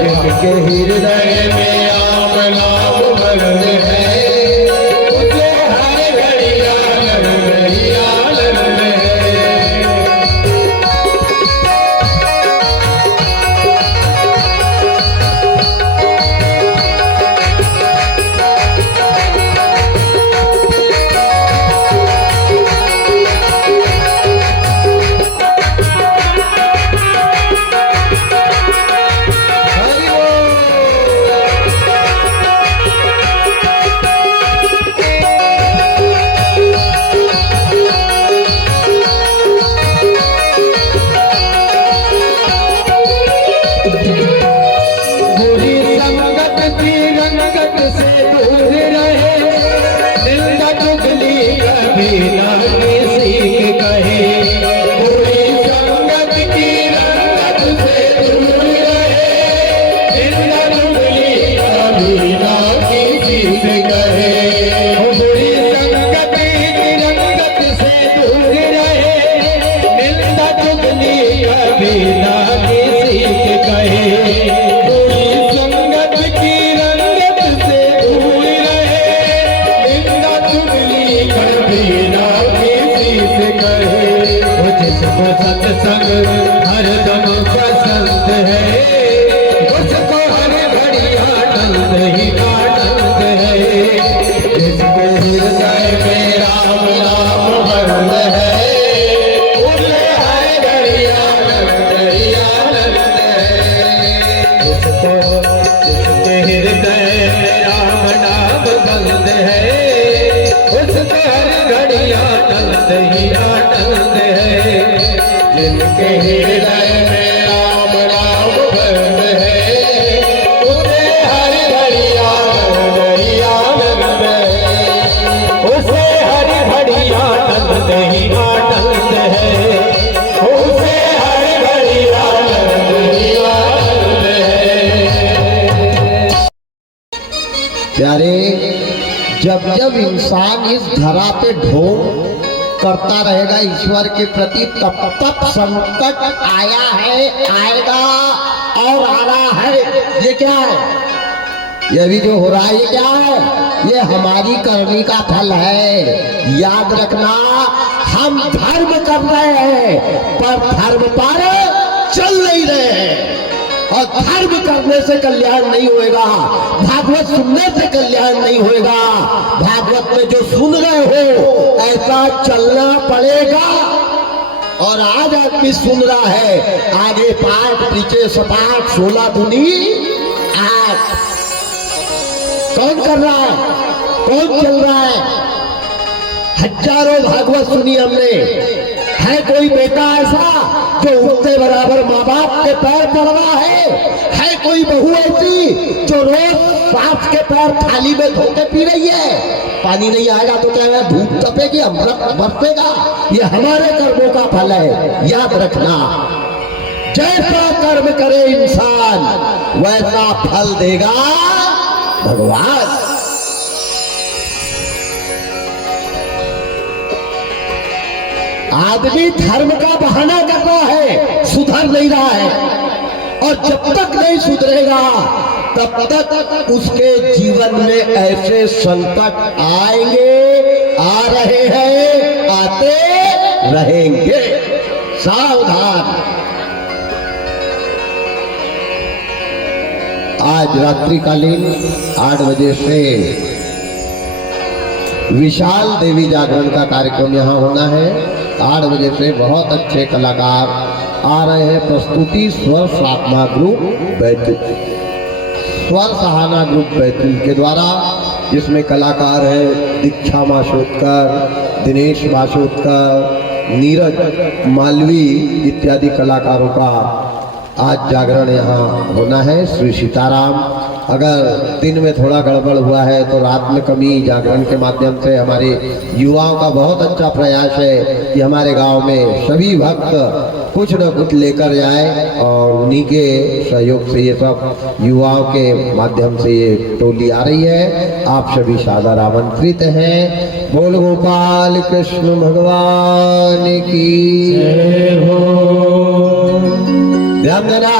जिसके हृदय में राम नाम बंद है, उसे हर घड़ी आनंद ही आनंद है। प्यारे, जब जब इंसान इस धरा पे ढोंग करता रहेगा ईश्वर के प्रति, तब तब संकट आया है, आएगा और आ रहा है। ये क्या है? ये भी जो हो रहा है ये क्या है? ये हमारी करनी का फल है। याद रखना, हम धर्म कर रहे हैं पर धर्म पर चल नहीं रहे हैं। और धर्म करने से कल्याण नहीं होएगा, भागवत सुनने से कल्याण नहीं होएगा। भागवत में जो सुन रहे हो ऐसा चलना पड़ेगा। और आज आदमी सुन रहा है, आगे पाठ पीछे सपाट, 16 दूनी 8। कौन कर रहा है? कौन चल रहा है? हजारों भागवत सुनी हमने। है कोई बेटा ऐसा जो उठते बराबर माँ बाप के पैर पड़ रहा है कोई बहू ऐसी जो रोज सास के पैर थाली में धो के पी रही है? पानी नहीं आएगा तो क्या है? धूप तपेगी, अमृत बरसेगा। ये हमारे कर्मों का फल है। याद रखना, जैसा कर्म करे इंसान वैसा फल देगा भगवान। आदमी धर्म का बहाना कर रहा है, सुधर नहीं रहा है। और जब तक नहीं सुधरेगा तब तक उसके जीवन में ऐसे संकट आएंगे, आ रहे हैं, आते रहेंगे। सावधान। आज रात्रिकालीन 8 बजे से विशाल देवी जागरण का कार्यक्रम यहाँ होना है। 8 बजे से बहुत अच्छे कलाकार आ रहे हैं। प्रस्तुति स्वर साधना ग्रुप बैतूल, स्वर सहाना ग्रुप बैतूल के द्वारा, जिसमें कलाकार हैं दीक्षा माशोदकर, दिनेश माशोदकर, नीरज मालवी इत्यादि कलाकारों का आज जागरण यहाँ होना है। श्री सीताराम। अगर दिन में थोड़ा गड़बड़ हुआ है तो रात में कमी जागरण के माध्यम से हमारे युवाओं का बहुत अच्छा प्रयास है कि हमारे गांव में सभी भक्त कुछ न कुछ लेकर जाए, और उन्हीं के सहयोग से ये सब युवाओं के माध्यम से ये टोली आ रही है। आप सभी सादर आमंत्रित हैं। बोल गोपाल कृष्ण भगवान की जय हो। ध्यान देना,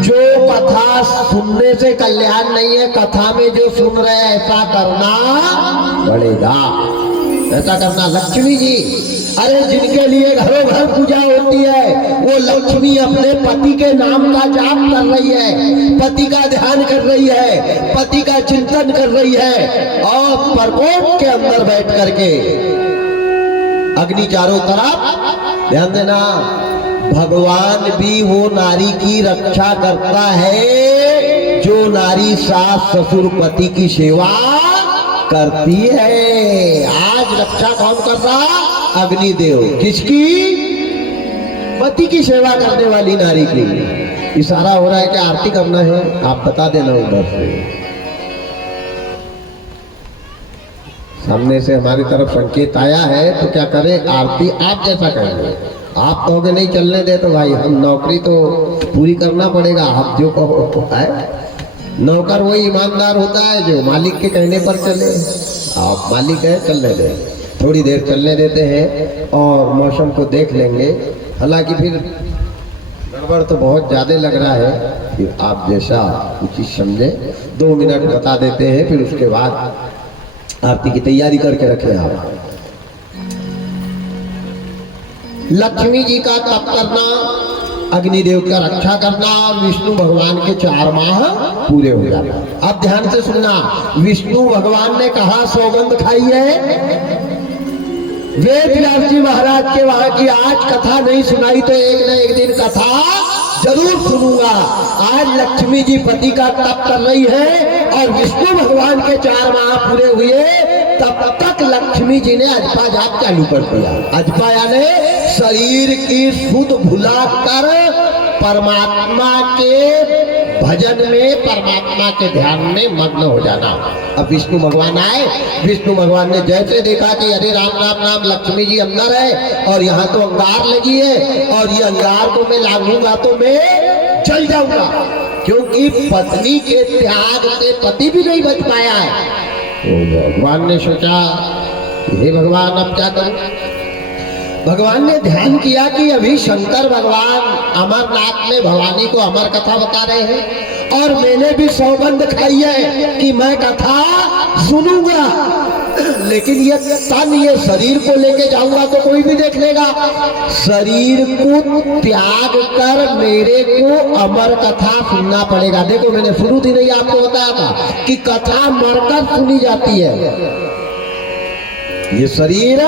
जो कथा सुनने से कल्याण नहीं है, कथा में जो सुन रहे हैं ऐसा करना पड़ेगा। ऐसा करना। लक्ष्मी जी, अरे जिनके लिए घरों घर पूजा होती है, वो लक्ष्मी अपने पति के नाम का जाप कर रही है, पति का ध्यान कर रही है, पति का चिंतन कर रही है, और प्रकोप के अंदर बैठ करके अग्नि चारों तरफ। ध्यान देना, भगवान भी वो नारी की रक्षा करता है जो नारी सास ससुर पति की सेवा करती है। आज रक्षा कौन कर रहा? अग्निदेव। किसकी? पति की सेवा करने वाली नारी की। इशारा हो रहा है कि आरती करना है, आप बता देना उधर से। सामने से हमारी तरफ संकेत आया है तो क्या करें? आरती आप जैसा करेंगे। आप कहोगे नहीं चलने दे तो भाई हम नौकरी तो पूरी करना पड़ेगा। आप जो कहो है, नौकर वही ईमानदार होता है जो मालिक के कहने पर चले। आप मालिक है, चलने दें, थोड़ी देर चलने देते हैं और मौसम को देख लेंगे। हालांकि फिर गड़बड़ तो बहुत ज़्यादा लग रहा है, फिर आप जैसा उचित समझे 2 मिनट बता देते हैं, फिर उसके बाद आरती की तैयारी करके रखें। आप लक्ष्मी जी का तप करना, अग्निदेव का रक्षा करना, और विष्णु भगवान के 4 माह पूरे हो जाना। अब ध्यान से सुनना, विष्णु भगवान ने कहा सौगंध खाई है। वेद व्यास जी महाराज के वहां की आज कथा नहीं सुनाई तो एक न एक दिन कथा जरूर सुनूंगा। आज लक्ष्मी जी पति का तप कर रही है और विष्णु भगवान के 4 माह पूरे हुए, तब तक लक्ष्मी जी ने अजपा जाप चालू कर दिया। अजपा यानी शरीर की सुध भुलाकर परमात्मा के भजन में, परमात्मा के ध्यान में मग्न हो जाना। अब विष्णु भगवान आए, विष्णु भगवान ने जैसे देखा कि अरे राम राम राम, लक्ष्मी जी अंदर है और यहाँ तो अंगार लगी है, और ये अंगार को मैं लागूंगा तो मैं जल जाऊंगा। क्योंकि पत्नी के त्याग से पति भी नहीं बच पाया है। तो भगवान ने सोचा, हे भगवान अब क्या करूं। भगवान ने ध्यान किया कि अभी शंकर भगवान अमरनाथ में भवानी को अमर कथा बता रहे हैं और मैंने भी सौगंध खाई है कि मैं कथा सुनूंगा, लेकिन ये तन, ये शरीर को लेके जाऊंगा तो कोई भी देख लेगा। शरीर को त्याग कर मेरे को अमर कथा सुनना पड़ेगा। देखो, मैंने शुरू ही नहीं आपको बताया था कि कथा मरकर सुनी जाती है। ये शरीर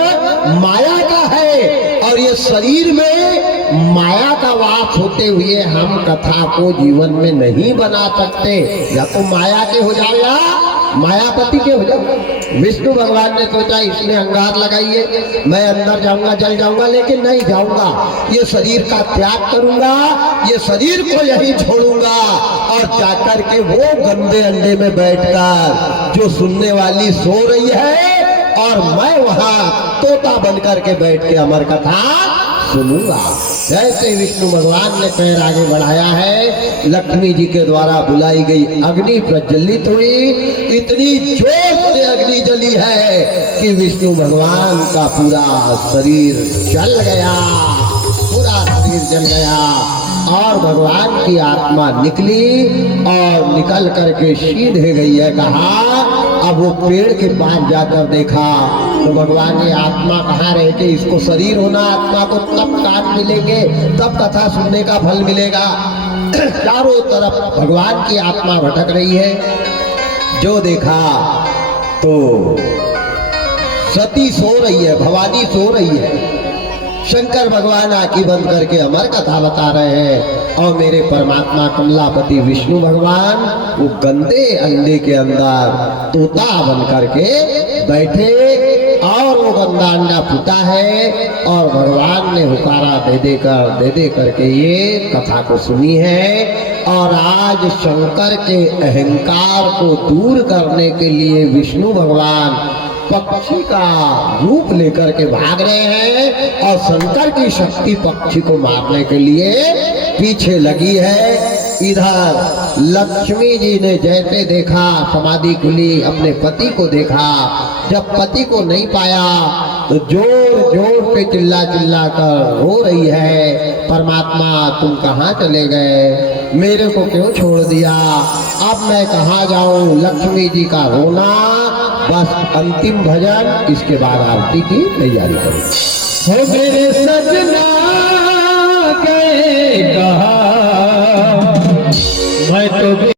माया का है और ये शरीर में माया का वास होते हुए हम कथा को जीवन में नहीं बना सकते। या तो माया के हो जाओ या मायापति के हो जाओ। विष्णु भगवान ने सोचा इसमें अंगार लगाइए, मैं अंदर जाऊंगा, जल जाऊंगा, लेकिन नहीं जाऊंगा। ये शरीर का त्याग करूंगा, ये शरीर को यही छोड़ूंगा और जाकर के वो गंदे अंडे में बैठकर जो सुनने वाली सो रही है और मैं वहां तोता बनकर के बैठ के अमर कथा सुनूंगा। जैसे विष्णु भगवान ने पैर आगे बढ़ाया है, लक्ष्मी जी के द्वारा बुलाई गई अग्नि प्रज्वलित हुई। इतनी जोर से अग्नि जली है कि विष्णु भगवान का पूरा शरीर जल गया, पूरा शरीर जल गया और भगवान की आत्मा निकली और निकल करके सीधे गई है। कहा, अब वो पेड़ के पास जाकर देखा तो भगवान की आत्मा कहाँ रहे कि इसको शरीर होना, आत्मा को तब काट मिलेंगे, तब कथा सुनने का फल मिलेगा। चारों तरफ भगवान की आत्मा भटक रही है। जो देखा तो सती सो रही है, भवानी सो रही है। शंकर भगवान आंखें बंद करके अमर कथा बता रहे हैं और मेरे परमात्मा कमलापति विष्णु भगवान वो गंदे अंडे के अंदर तोता बन करके बैठे और वो गंदा अंडा फूटा है और भगवान ने हुकारा दे दे करके ये कथा को सुनी है। और आज शंकर के अहंकार को दूर करने के लिए विष्णु भगवान पक्षी का रूप लेकर के भाग रहे हैं और शंकर की शक्ति पक्षी को मारने के लिए पीछे लगी है। इधर लक्ष्मी जी ने जैसे देखा, समाधि खुली, अपने पति को देखा। जब पति को नहीं पाया तो जोर जोर पे चिल्ला चिल्ला कर रो रही है, परमात्मा तुम कहाँ चले गए, मेरे को क्यों छोड़ दिया, अब मैं कहाँ जाऊं। लक्ष्मी जी का रोना। बस अंतिम भजन, इसके बाद आरती की तैयारी करें। हो मेरे सजना के कहा मैं तो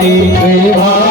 की कृपा